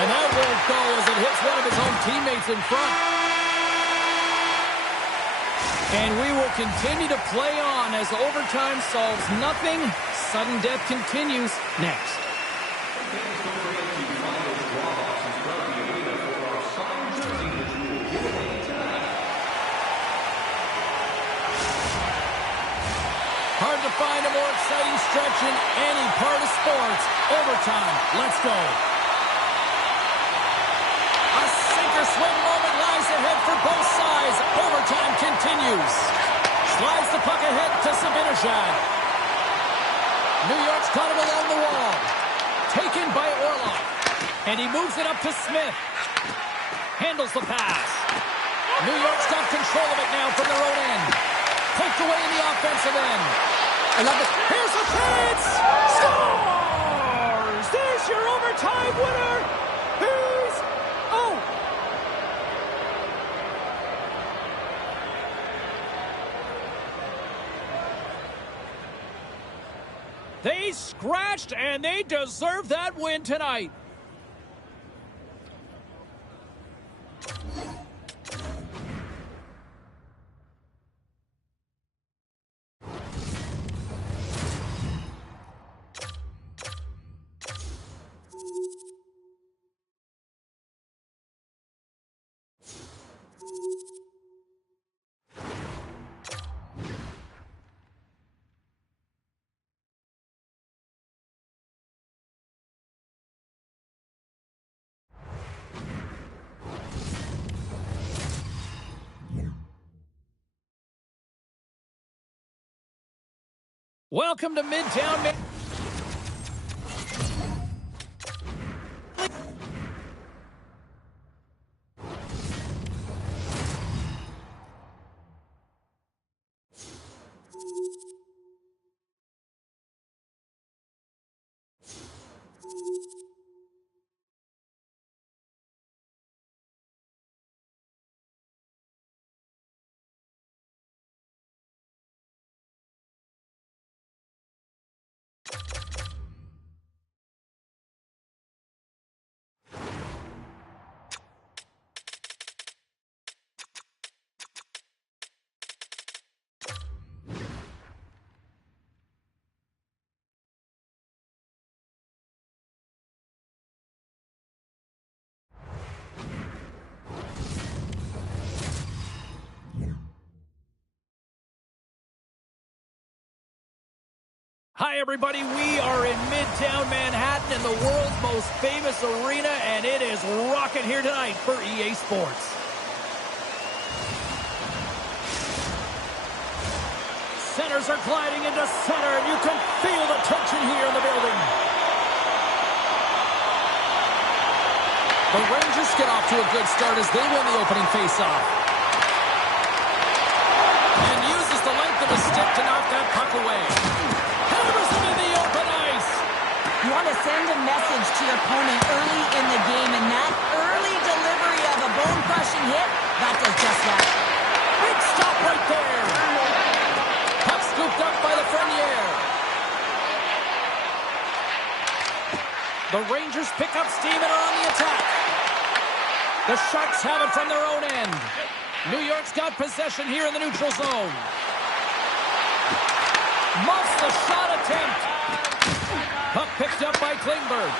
And that won't go as it hits one of his own teammates in front. And we will continue to play on as overtime solves nothing. Sudden death continues next. Hard to find a more exciting stretch in any part of sports. Overtime. Let's go. A sink-or-swim moment lies ahead for both sides. Overtime continues. Slides the puck ahead to Zibanejad. New York's caught him along the wall. Taken by Orlov. And he moves it up to Smith. Handles the pass. New York's got control of it now from their own end. Poked away in the offensive end. I love it. Here's a chance! Scores! There's your overtime winner! He's... Oh! They scratched, and they deserve that win tonight. Welcome to Midtown. Hi, everybody. We are in Midtown Manhattan in the world's most famous arena, and it is rocking here tonight for EA Sports. Centers are gliding into center, and you can feel the tension here in the building. The Rangers get off to a good start as they win the opening faceoff. And uses the length of his stick to knock that puck away. Hammers it in the open ice. You want to send a message to your opponent early in the game, and that early delivery of a bone-crushing hit, that does just that. Big stop right there. Puck scooped up by the Frenier. The Rangers pick up steam and are on the attack. The Sharks have it from their own end. New York's got possession here in the neutral zone. Muffs the shot attempt. Puck picked up by Klingberg.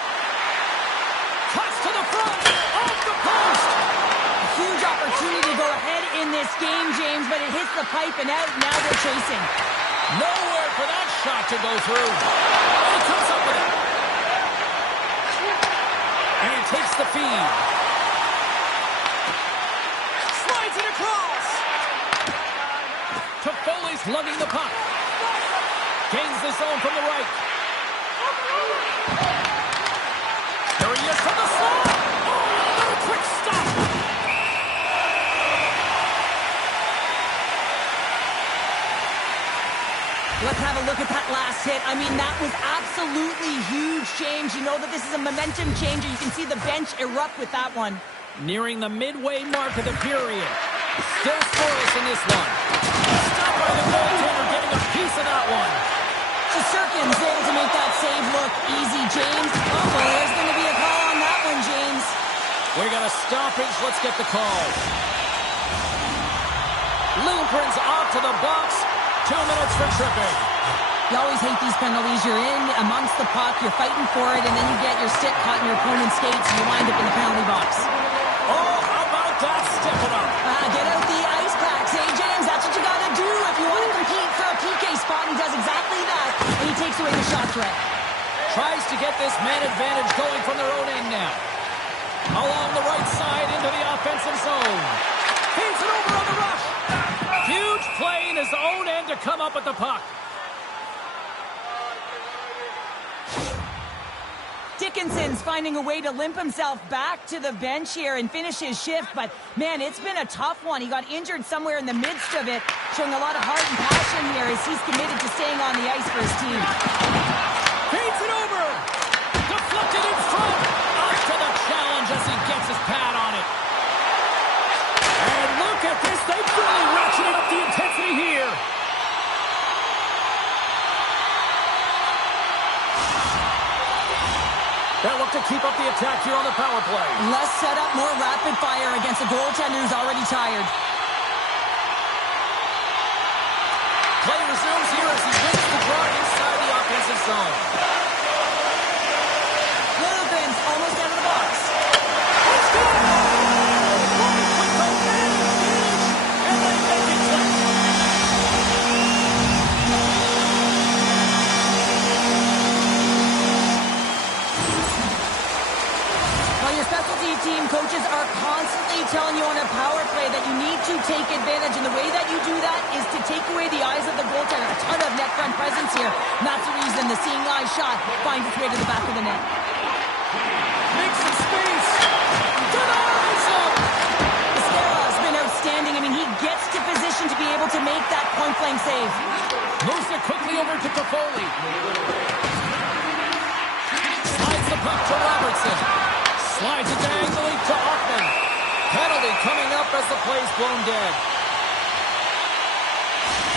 Cuts to the front. Off the post. A huge opportunity to go ahead in this game, James, but it hits the pipe and out. Now they're chasing. Nowhere for that shot to go through. And he comes up with it. And he takes the feed. Slides it across. Toffoli's lugging the puck. Gains the zone from the right. There he is from the slot. Oh, another quick stop. Let's have a look at that last hit. I mean, that was absolutely huge change. You know that this is a momentum changer. You can see the bench erupt with that one. Nearing the midway mark of the period. Still scoreless in this one. Stopped by the goaltender, getting a piece of that one. Shesterkin's able to make that save look easy, James. Uh-oh, there's going to be a call on that one, James. We got a stoppage. Let's get the call. Lindgren's off to the box. 2 minutes for tripping. You always hate these penalties. You're in amongst the puck, you're fighting for it, and then you get your stick caught in your opponent's skates, and you wind up in the penalty box. Oh, how about that? Step it up. Get out the ice packs. Hey, James, that's what you got to do if you want to compete for a PK spot. He does exactly that, and he takes away the shot threat. Tries to get this man advantage going from their own end now. Along the right side into the offensive zone. Feeds it over on the rush. Huge play in his own end to come up with the puck. Dickinson's finding a way to limp himself back to the bench here and finish his shift, but man, it's been a tough one. He got injured somewhere in the midst of it, showing a lot of heart and passion here as he's committed to staying on the ice for his team. Feeds it over. Deflected in front. Up to the challenge as he gets his pad on it. And look at this. They've really ratcheted up the intensity here. They'll look to keep up the attack here on the power play. Less setup, more rapid fire against a goaltender who's already tired. Play resumes here as he wins the draw inside the offensive zone. Lindgren's almost out of the box. Let's go! With the finish, and they make it click. Specialty team coaches are constantly telling you on a power play that you need to take advantage, and the way that you do that is to take away the eyes of the goaltender. A ton of net front presence here, and that's the reason the seeing eye shot finds its way to the back of the net. Makes some space. Denies him. Escara's been outstanding. I mean, he gets to position to be able to make that point-blank save. Moves it quickly over to Toffoli. Slides the puck to Robertson. Slides it diagonally to Hoffman. Penalty coming up as the play's blown dead.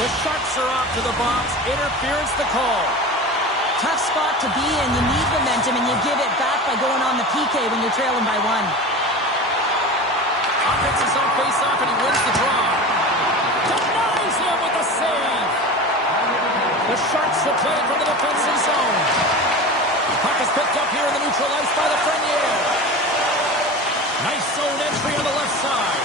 The Sharks are off to the box. Interference the call. Tough spot to be in. You need momentum, and you give it back by going on the PK when you're trailing by one. Offense is on face-off, and he wins the draw. Denies him with a save. The Sharks will play from the defensive zone. Puck is picked up here in the neutral ice by the Frenier. Nice zone entry on the left side.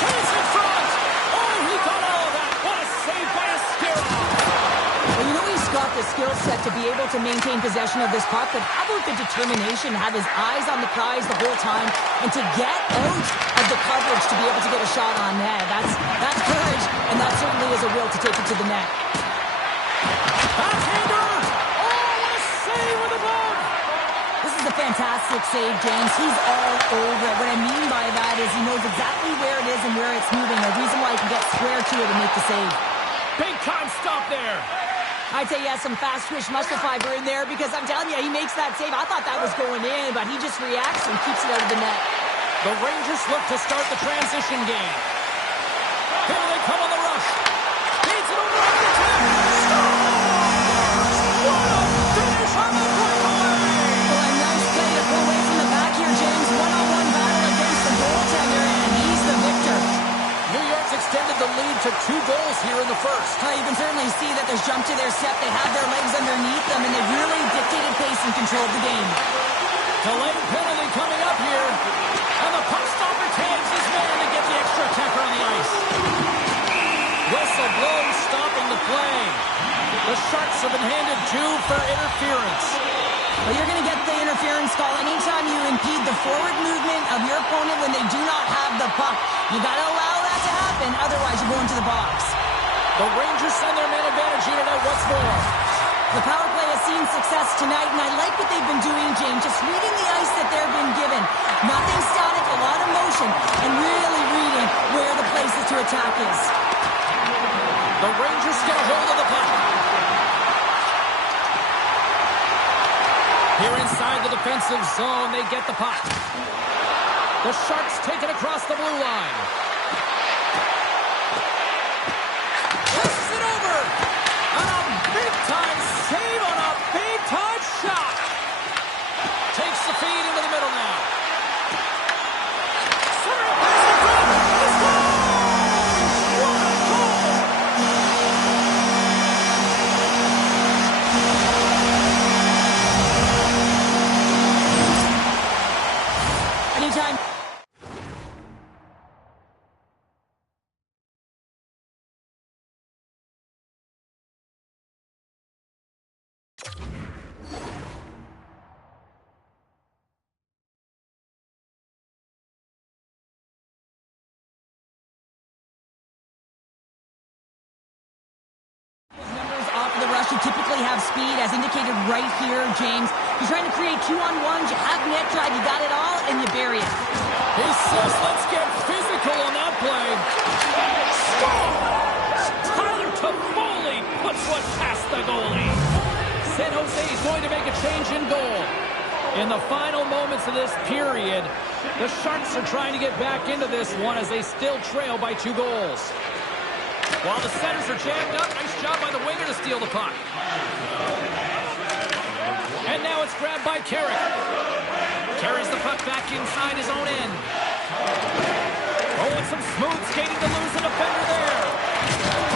Chase in front. Oh, he got all of that. What a save by Escara. Well, you know he's got the skill set to be able to maintain possession of this puck, but how about the determination to have his eyes on the prize the whole time and to get out of the coverage to be able to get a shot on net? That's courage, and that certainly is a will to take it to the net. Backhander! Oh, what a save with the ball! This is a fantastic save, James. He's all over it. What I mean by that is he knows exactly where it is and where it's moving. A reason why he can get square to it and make the save. Big time stop there. I'd say he has some fast twitch muscle fiber in there because I'm telling you, he makes that save. I thought that was going in, but he just reacts and keeps it out of the net. The Rangers look to start the transition game. Here they come on the rush. Feeds it over on the attack. What a finish on the breakaway! Well, a nice play to pull away from the back here, James. One-on-one battle against the goaltender, and he's the victor. New York's extended the lead to 2 goals here in the first. You can certainly see that there's jump to their step. They have their legs underneath them, and they really dictated pace and controlled the game. Delayed penalty coming up here. And the puck stopper tags his man to get the extra attacker on the ice. Whistle blows, stopping the play. The Sharks have been handed 2 for interference. Well, you're going to get the interference call anytime you impede the forward movement of your opponent when they do not have the puck. You got to allow that to happen, otherwise you go into the box. The Rangers send their man advantage unit out once more. The power play has seen success tonight, and I like what they've been doing, James, just reading the ice that they've been given. Nothing static, a lot of motion, and really reading where the places to attack is. The Rangers get a hold of the puck. Here inside the defensive zone, they get the puck. The Sharks take it across the blue line. Pushes it over. And a big-time save on a big-time shot. Takes the feed into the middle now. Center pass in front. He scores! What a goal! Anytime. You typically have speed, as indicated right here, James. You're trying to create 2-on-1s, you have net drive, you got it all, and you bury it. He says, let's get physical on that play. Tyler Toffoli puts one past the goalie. San Jose is going to make a change in goal. In the final moments of this period, the Sharks are trying to get back into this one as they still trail by 2 goals. While the centers are jammed up, nice job by the winger to steal the puck. And now it's grabbed by Carrick. Carries the puck back inside his own end. Oh, and some smooth skating to lose a defender there.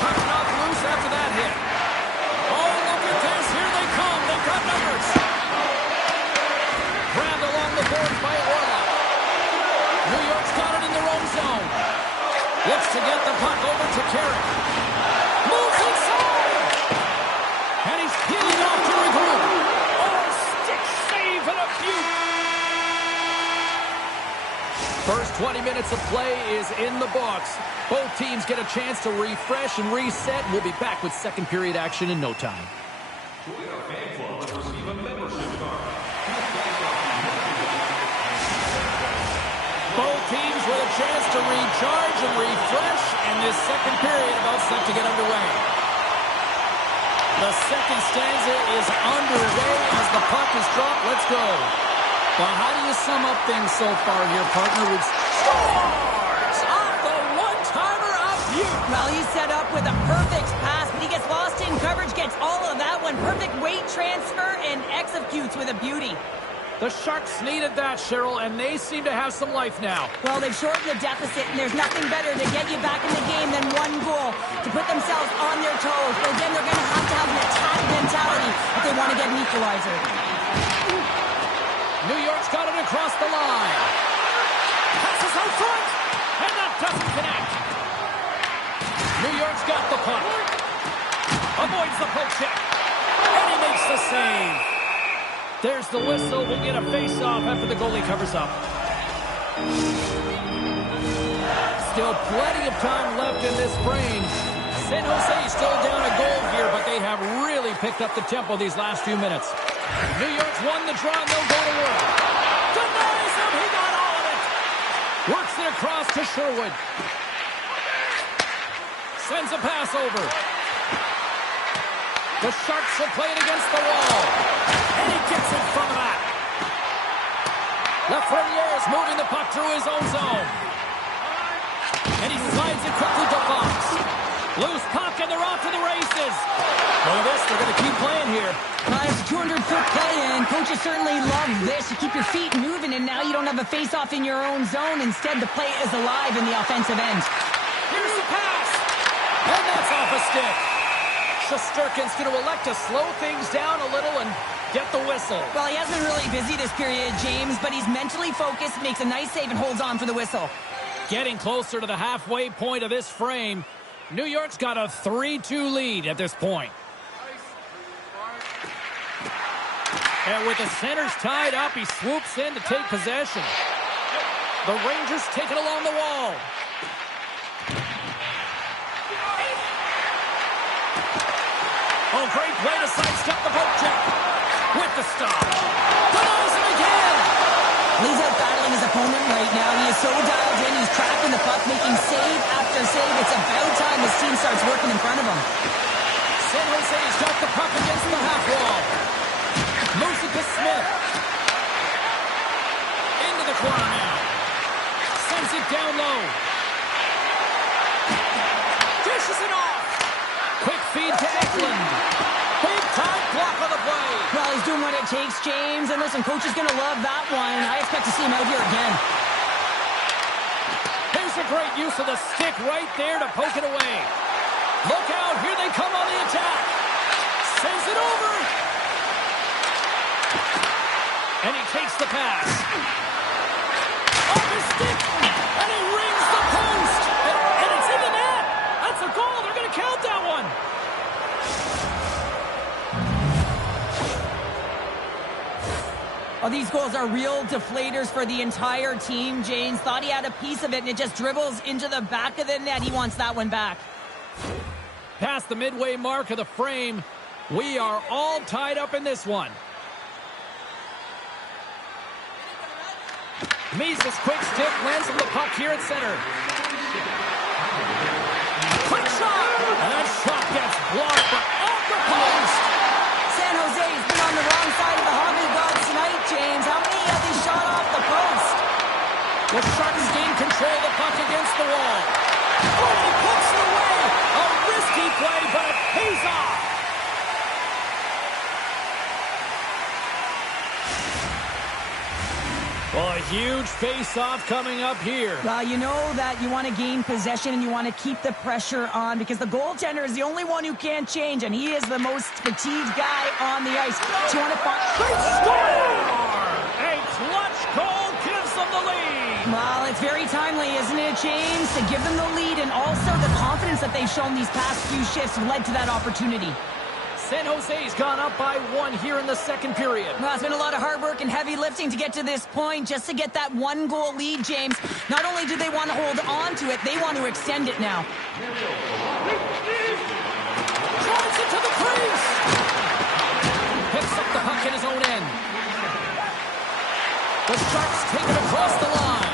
Puck knocked loose after that hit. Oh, look at this. Here they come. They've got numbers. Grabbed along the boards by Orlov. New York's got it in their own zone. Looks to get the puck over to Carrick. Moves inside! And he's peeling off to regroup. Oh, stick save and a beaut! First 20 minutes of play is in the books. Both teams get a chance to refresh and reset. We'll be back with second period action in no time. Join our fan club and receive a membership card. Both teams with a chance to recharge and refresh, and this second period about set to get underway. The second stanza is underway as the puck is dropped. Let's go. Well, how do you sum up things so far here, partner? With scores off the one-timer of you. Well, he's set up with a perfect pass, but he gets lost in coverage, gets all of that one. Perfect weight transfer and executes with a beauty. The Sharks needed that, Cheryl, and they seem to have some life now. Well, they've shortened the deficit, and there's nothing better to get you back in the game than one goal to put themselves on their toes. But again, they're going to have an attack mentality if they want to get an equalizer. New York's got it across the line. Passes out front, and that doesn't connect. New York's got the puck. Avoids the poke check, and he makes the save. There's the whistle. We'll get a face-off after the goalie covers up. Still plenty of time left in this frame. San Jose still down a goal here, but they have really picked up the tempo these last few minutes. New York's won the draw, and they'll go to work. Denies him. He got all of it. Works it across to Sherwood. Sends a pass over. The Sharks will play it against the wall. And he gets in front of that. Lafreniere is moving the puck through his own zone. And he slides it quickly to Fox. Loose puck, and they're off to the races. Look at this. They're going to keep playing here. It's a 200-foot play, and coaches certainly love this. You keep your feet moving, and now you don't have a face-off in your own zone. Instead, the play is alive in the offensive end. Here's the pass. And that's off a stick. Shesterkin's going to elect to slow things down a little and get the whistle. Well, he has been really busy this period, James, but he's mentally focused, makes a nice save, and holds on for the whistle. Getting closer to the halfway point of this frame. New York's got a 3-2 lead at this point. And with the centers tied up, he swoops in to take possession. The Rangers take it along the wall. Oh, great way to sidestep the poke check. With the stop. Denies him again. He's out battling his opponent right now. He is so dialed in. He's tracking the puck, making save after save. It's about time his team starts working in front of him. San Jose's got the puck against the half wall. Moves it to Smith. down low. Dishes it off. Quick feed to Eklund. Big time block on the play. Well, he's doing what it takes, James. And listen, coach is going to love that one. I expect to see him out here again. Here's a great use of the stick right there to poke it away. Look out. Here they come on the attack. Sends it over. And he takes the pass. Off his stick. And he rings the post. And it's in the net. That's a goal. They're going to count that one. Oh, these goals are real deflators for the entire team. James thought he had a piece of it, and it just dribbles into the back of the net. He wants that one back. Past the midway mark of the frame, we are all tied up in this one. Mises' quick stick lands on the puck here at center. Quick shot! And that shot gets blocked, but off the post! San Jose's been on the wrong side of the hockey gods tonight, James. How many have they shot off the post? The Sharks gain control of the puck against the wall. Oh, he puts it away! A risky play, but it pays off! Well, a huge face-off coming up here. Well, you know that you want to gain possession and you want to keep the pressure on because the goaltender is the only one who can't change, and he is the most fatigued guy on the ice. So you want to find... A clutch goal gives them the lead. Well, it's very timely, isn't it, James? To give them the lead, and also the confidence that they've shown these past few shifts led to that opportunity. San Jose's gone up by 1 here in the second period. Well, it's been a lot of hard work and heavy lifting to get to this point, just to get that 1-goal lead, James. Not only do they want to hold on to it, they want to extend it now. Drives it to the crease. Picks up the puck in his own end. The Sharks take it across the line.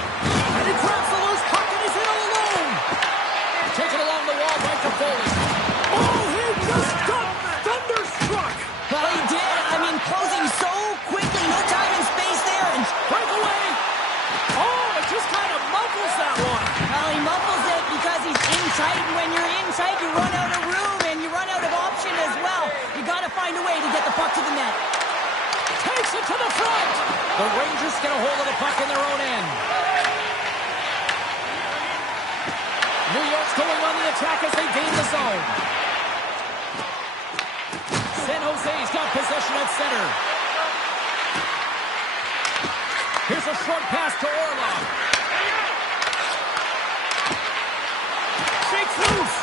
And he grabs the loose puck and he's in all alone. Taken along the wall by Toffoli. Oh, he just got thunderstruck. Well, he did. I mean, closing so quickly. No time and space there. And breakaway. Oh, it just kind of muffles that one. Well, he muffles it because he's in tight. And when you're in tight, you run out of room and you run out of option as well. You got to find a way to get the puck to the net. Takes it to the front. The Rangers get a hold of the puck in their own end. New York's going on the attack as they gain the zone. San Jose's got possession at center. Here's a short pass to Orlov. Shakes loose.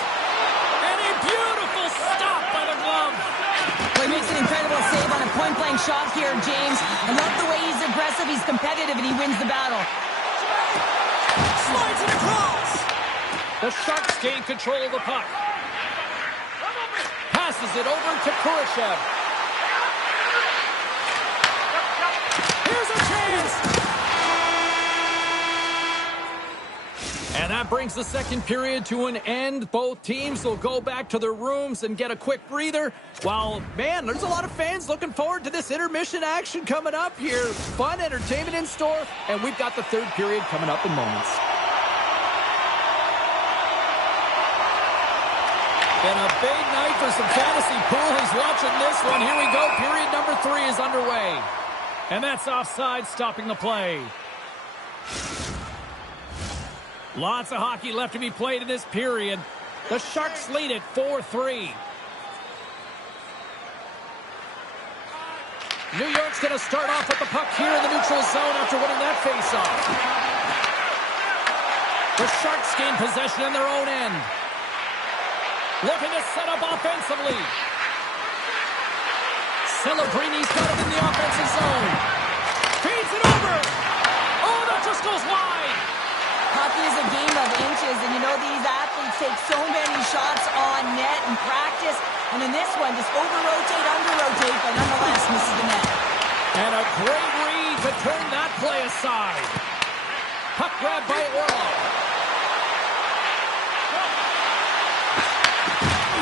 And a beautiful stop by the glove. Well, he makes an incredible save on a point-blank shot here, James. I love the way he's aggressive, he's competitive, and he wins the battle. Slides it across. The Sharks gain control of the puck. Passes it over to Kurashev. Here's a chance. And that brings the second period to an end. Both teams will go back to their rooms and get a quick breather. Well, man, there's a lot of fans looking forward to this intermission action coming up here. Fun entertainment in store, and we've got the third period coming up in moments. Been a big night for some fantasy poolies watching this one. Here we go. Period number 3 is underway. And that's offside, stopping the play. Lots of hockey left to be played in this period. The Sharks lead it 4-3. New York's going to start off with the puck here in the neutral zone after winning that faceoff. The Sharks gain possession in their own end. Looking to set up offensively. Celebrini's got him in the offensive zone. Feeds it over. Oh, that just goes wide. Hockey is a game of inches, and you know these athletes take so many shots on net in practice, and in this one, just over-rotate, under-rotate, but nonetheless misses the net. And a great read to turn that play aside. Puck grab by Orlov.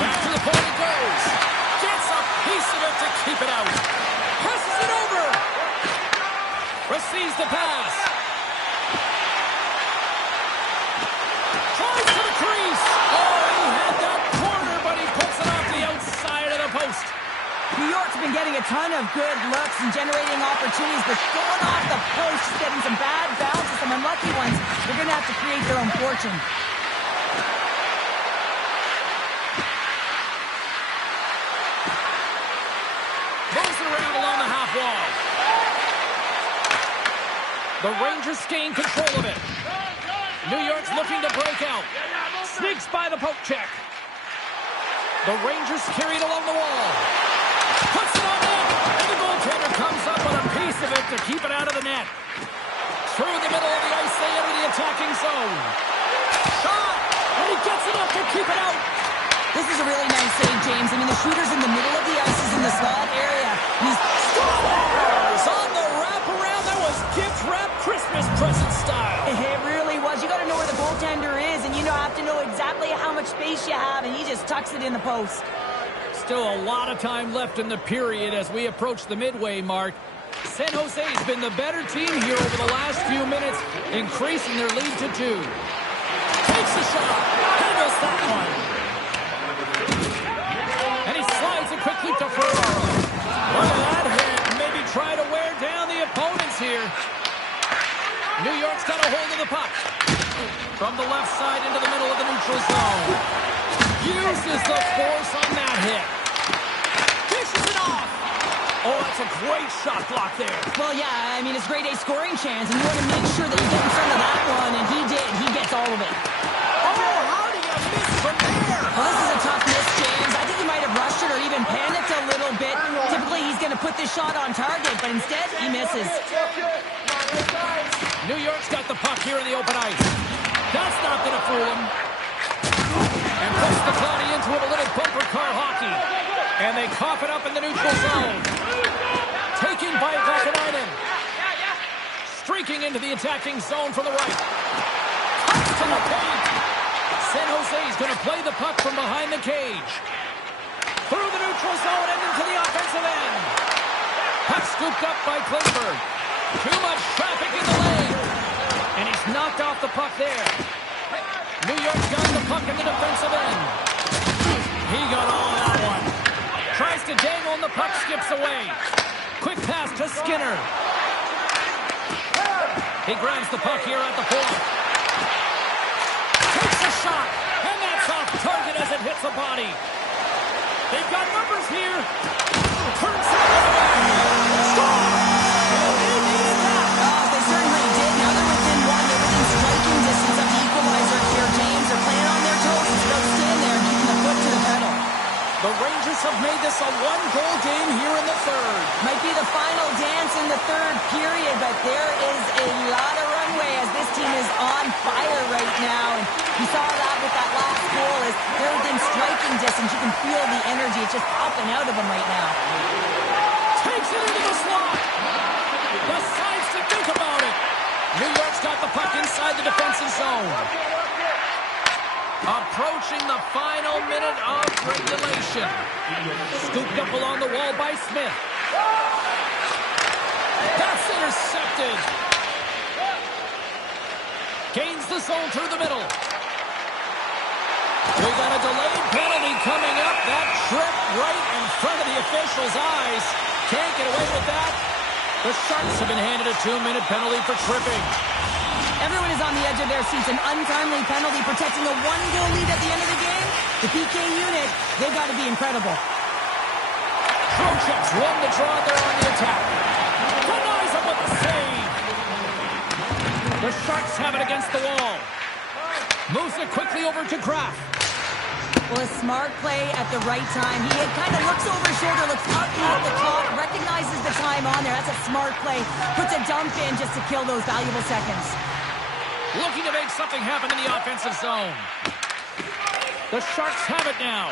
Back to the point it goes. Gets a piece of it to keep it out. Passes it over. Receives the pass. been getting a ton of good looks and generating opportunities, but going off the post, just getting some bad bounces, some unlucky ones. They're going to have to create their own fortune. Moves around along the half wall. The Rangers gain control of it. New York's looking to break out. Sneaks by the poke check. The Rangers carry it along the wall. Puts it on net. And the goaltender comes up with a piece of it to keep it out of the net. Through the middle of the ice, they enter the attacking zone. Shot! And he gets it up to keep it out. This is a really nice save, James. I mean, the shooter's in the middle of the ice. He's in the slot area. He's Scores on the wraparound. That was gift wrap Christmas present style. It really was. You got to know where the goaltender is, and you have to know exactly how much space you have, and he just tucks it in the post. Still a lot of time left in the period as we approach the midway mark. San Jose's been the better team here over the last few minutes, increasing their lead to 2. Takes the shot. Handles that one. And he slides it quickly to Ferraro. Look at that hit. Maybe try to wear down the opponents here. New York's got a hold of the puck. From the left side into the middle of the neutral zone. Uses the force on that hit. Dishes it off. Oh, that's a great shot block there. Well, yeah, I mean, it's grade A scoring chance, and you want to make sure that you get in front of that one, and he did. He gets all of it. Oh, how do you miss from there? Well, this is a tough miss, James. I think he might have rushed it or even panicked a little bit. Typically, he's going to put this shot on target, but instead, he misses. New York's got the puck here in the open ice. That's not going to fool him. And puts the Cloudy into it, a little bumper car hockey. And they cough it up in the neutral zone. Taken by Vakanainen. Streaking into the attacking zone from the right. Cuts to the paint. San Jose's going to play the puck from behind the cage. Through the neutral zone and into the offensive end. Puck scooped up by Klingberg. Too much traffic in the lane. And he's knocked off the puck there. New York's got the puck in the defensive end. He got all of that one. Tries to dangle and the puck skips away. Quick pass to Skinner. He grabs the puck here at the point. Takes a shot. And that's off target as it hits the body. They've got numbers here. Turns it away. Score! They needed that. They certainly did. Now they're within one. They're within striking distance of the equalizer here, James. They're playing on their toes. It's about staying there and keeping the foot to the pedal. The Rangers have made this a one-goal game here in the third. Might be the final dance in the third period, but there is a lot of runway as this team is on fire right now. And you saw that with that last goal as they're within striking distance. You can feel the energy. It's just popping out of them right now. Takes it into the slot. Decides to think about it. New York's got the puck inside the defensive zone. Approaching the final minute of regulation. Scooped up along the wall by Smith. That's intercepted. Gains the zone through the middle. We got a delayed penalty coming up. That trip right in front of the official's eyes. Can't get away with that. The Sharks have been handed a 2-minute penalty for tripping. Everyone is on the edge of their seats. An untimely penalty protecting a 1-goal lead at the end of the game. The PK unit, they've got to be incredible. Trocheck's won the draw there on the attack. Denies him with the save. The Sharks have it against the wall. Moves it quickly over to Graf. Well, a smart play at the right time. He kind of looks over his shoulder, looks up at the clock, recognizes the time on there. That's a smart play. Puts a dump in just to kill those valuable seconds. Looking to make something happen in the offensive zone. The Sharks have it now.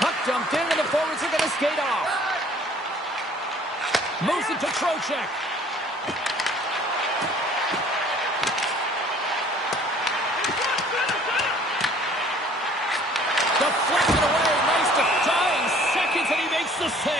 Puck dumped in, and the forwards are going to skate off. Moves it to Trocheck. Deflected away. Nice to dying seconds, and he makes the save.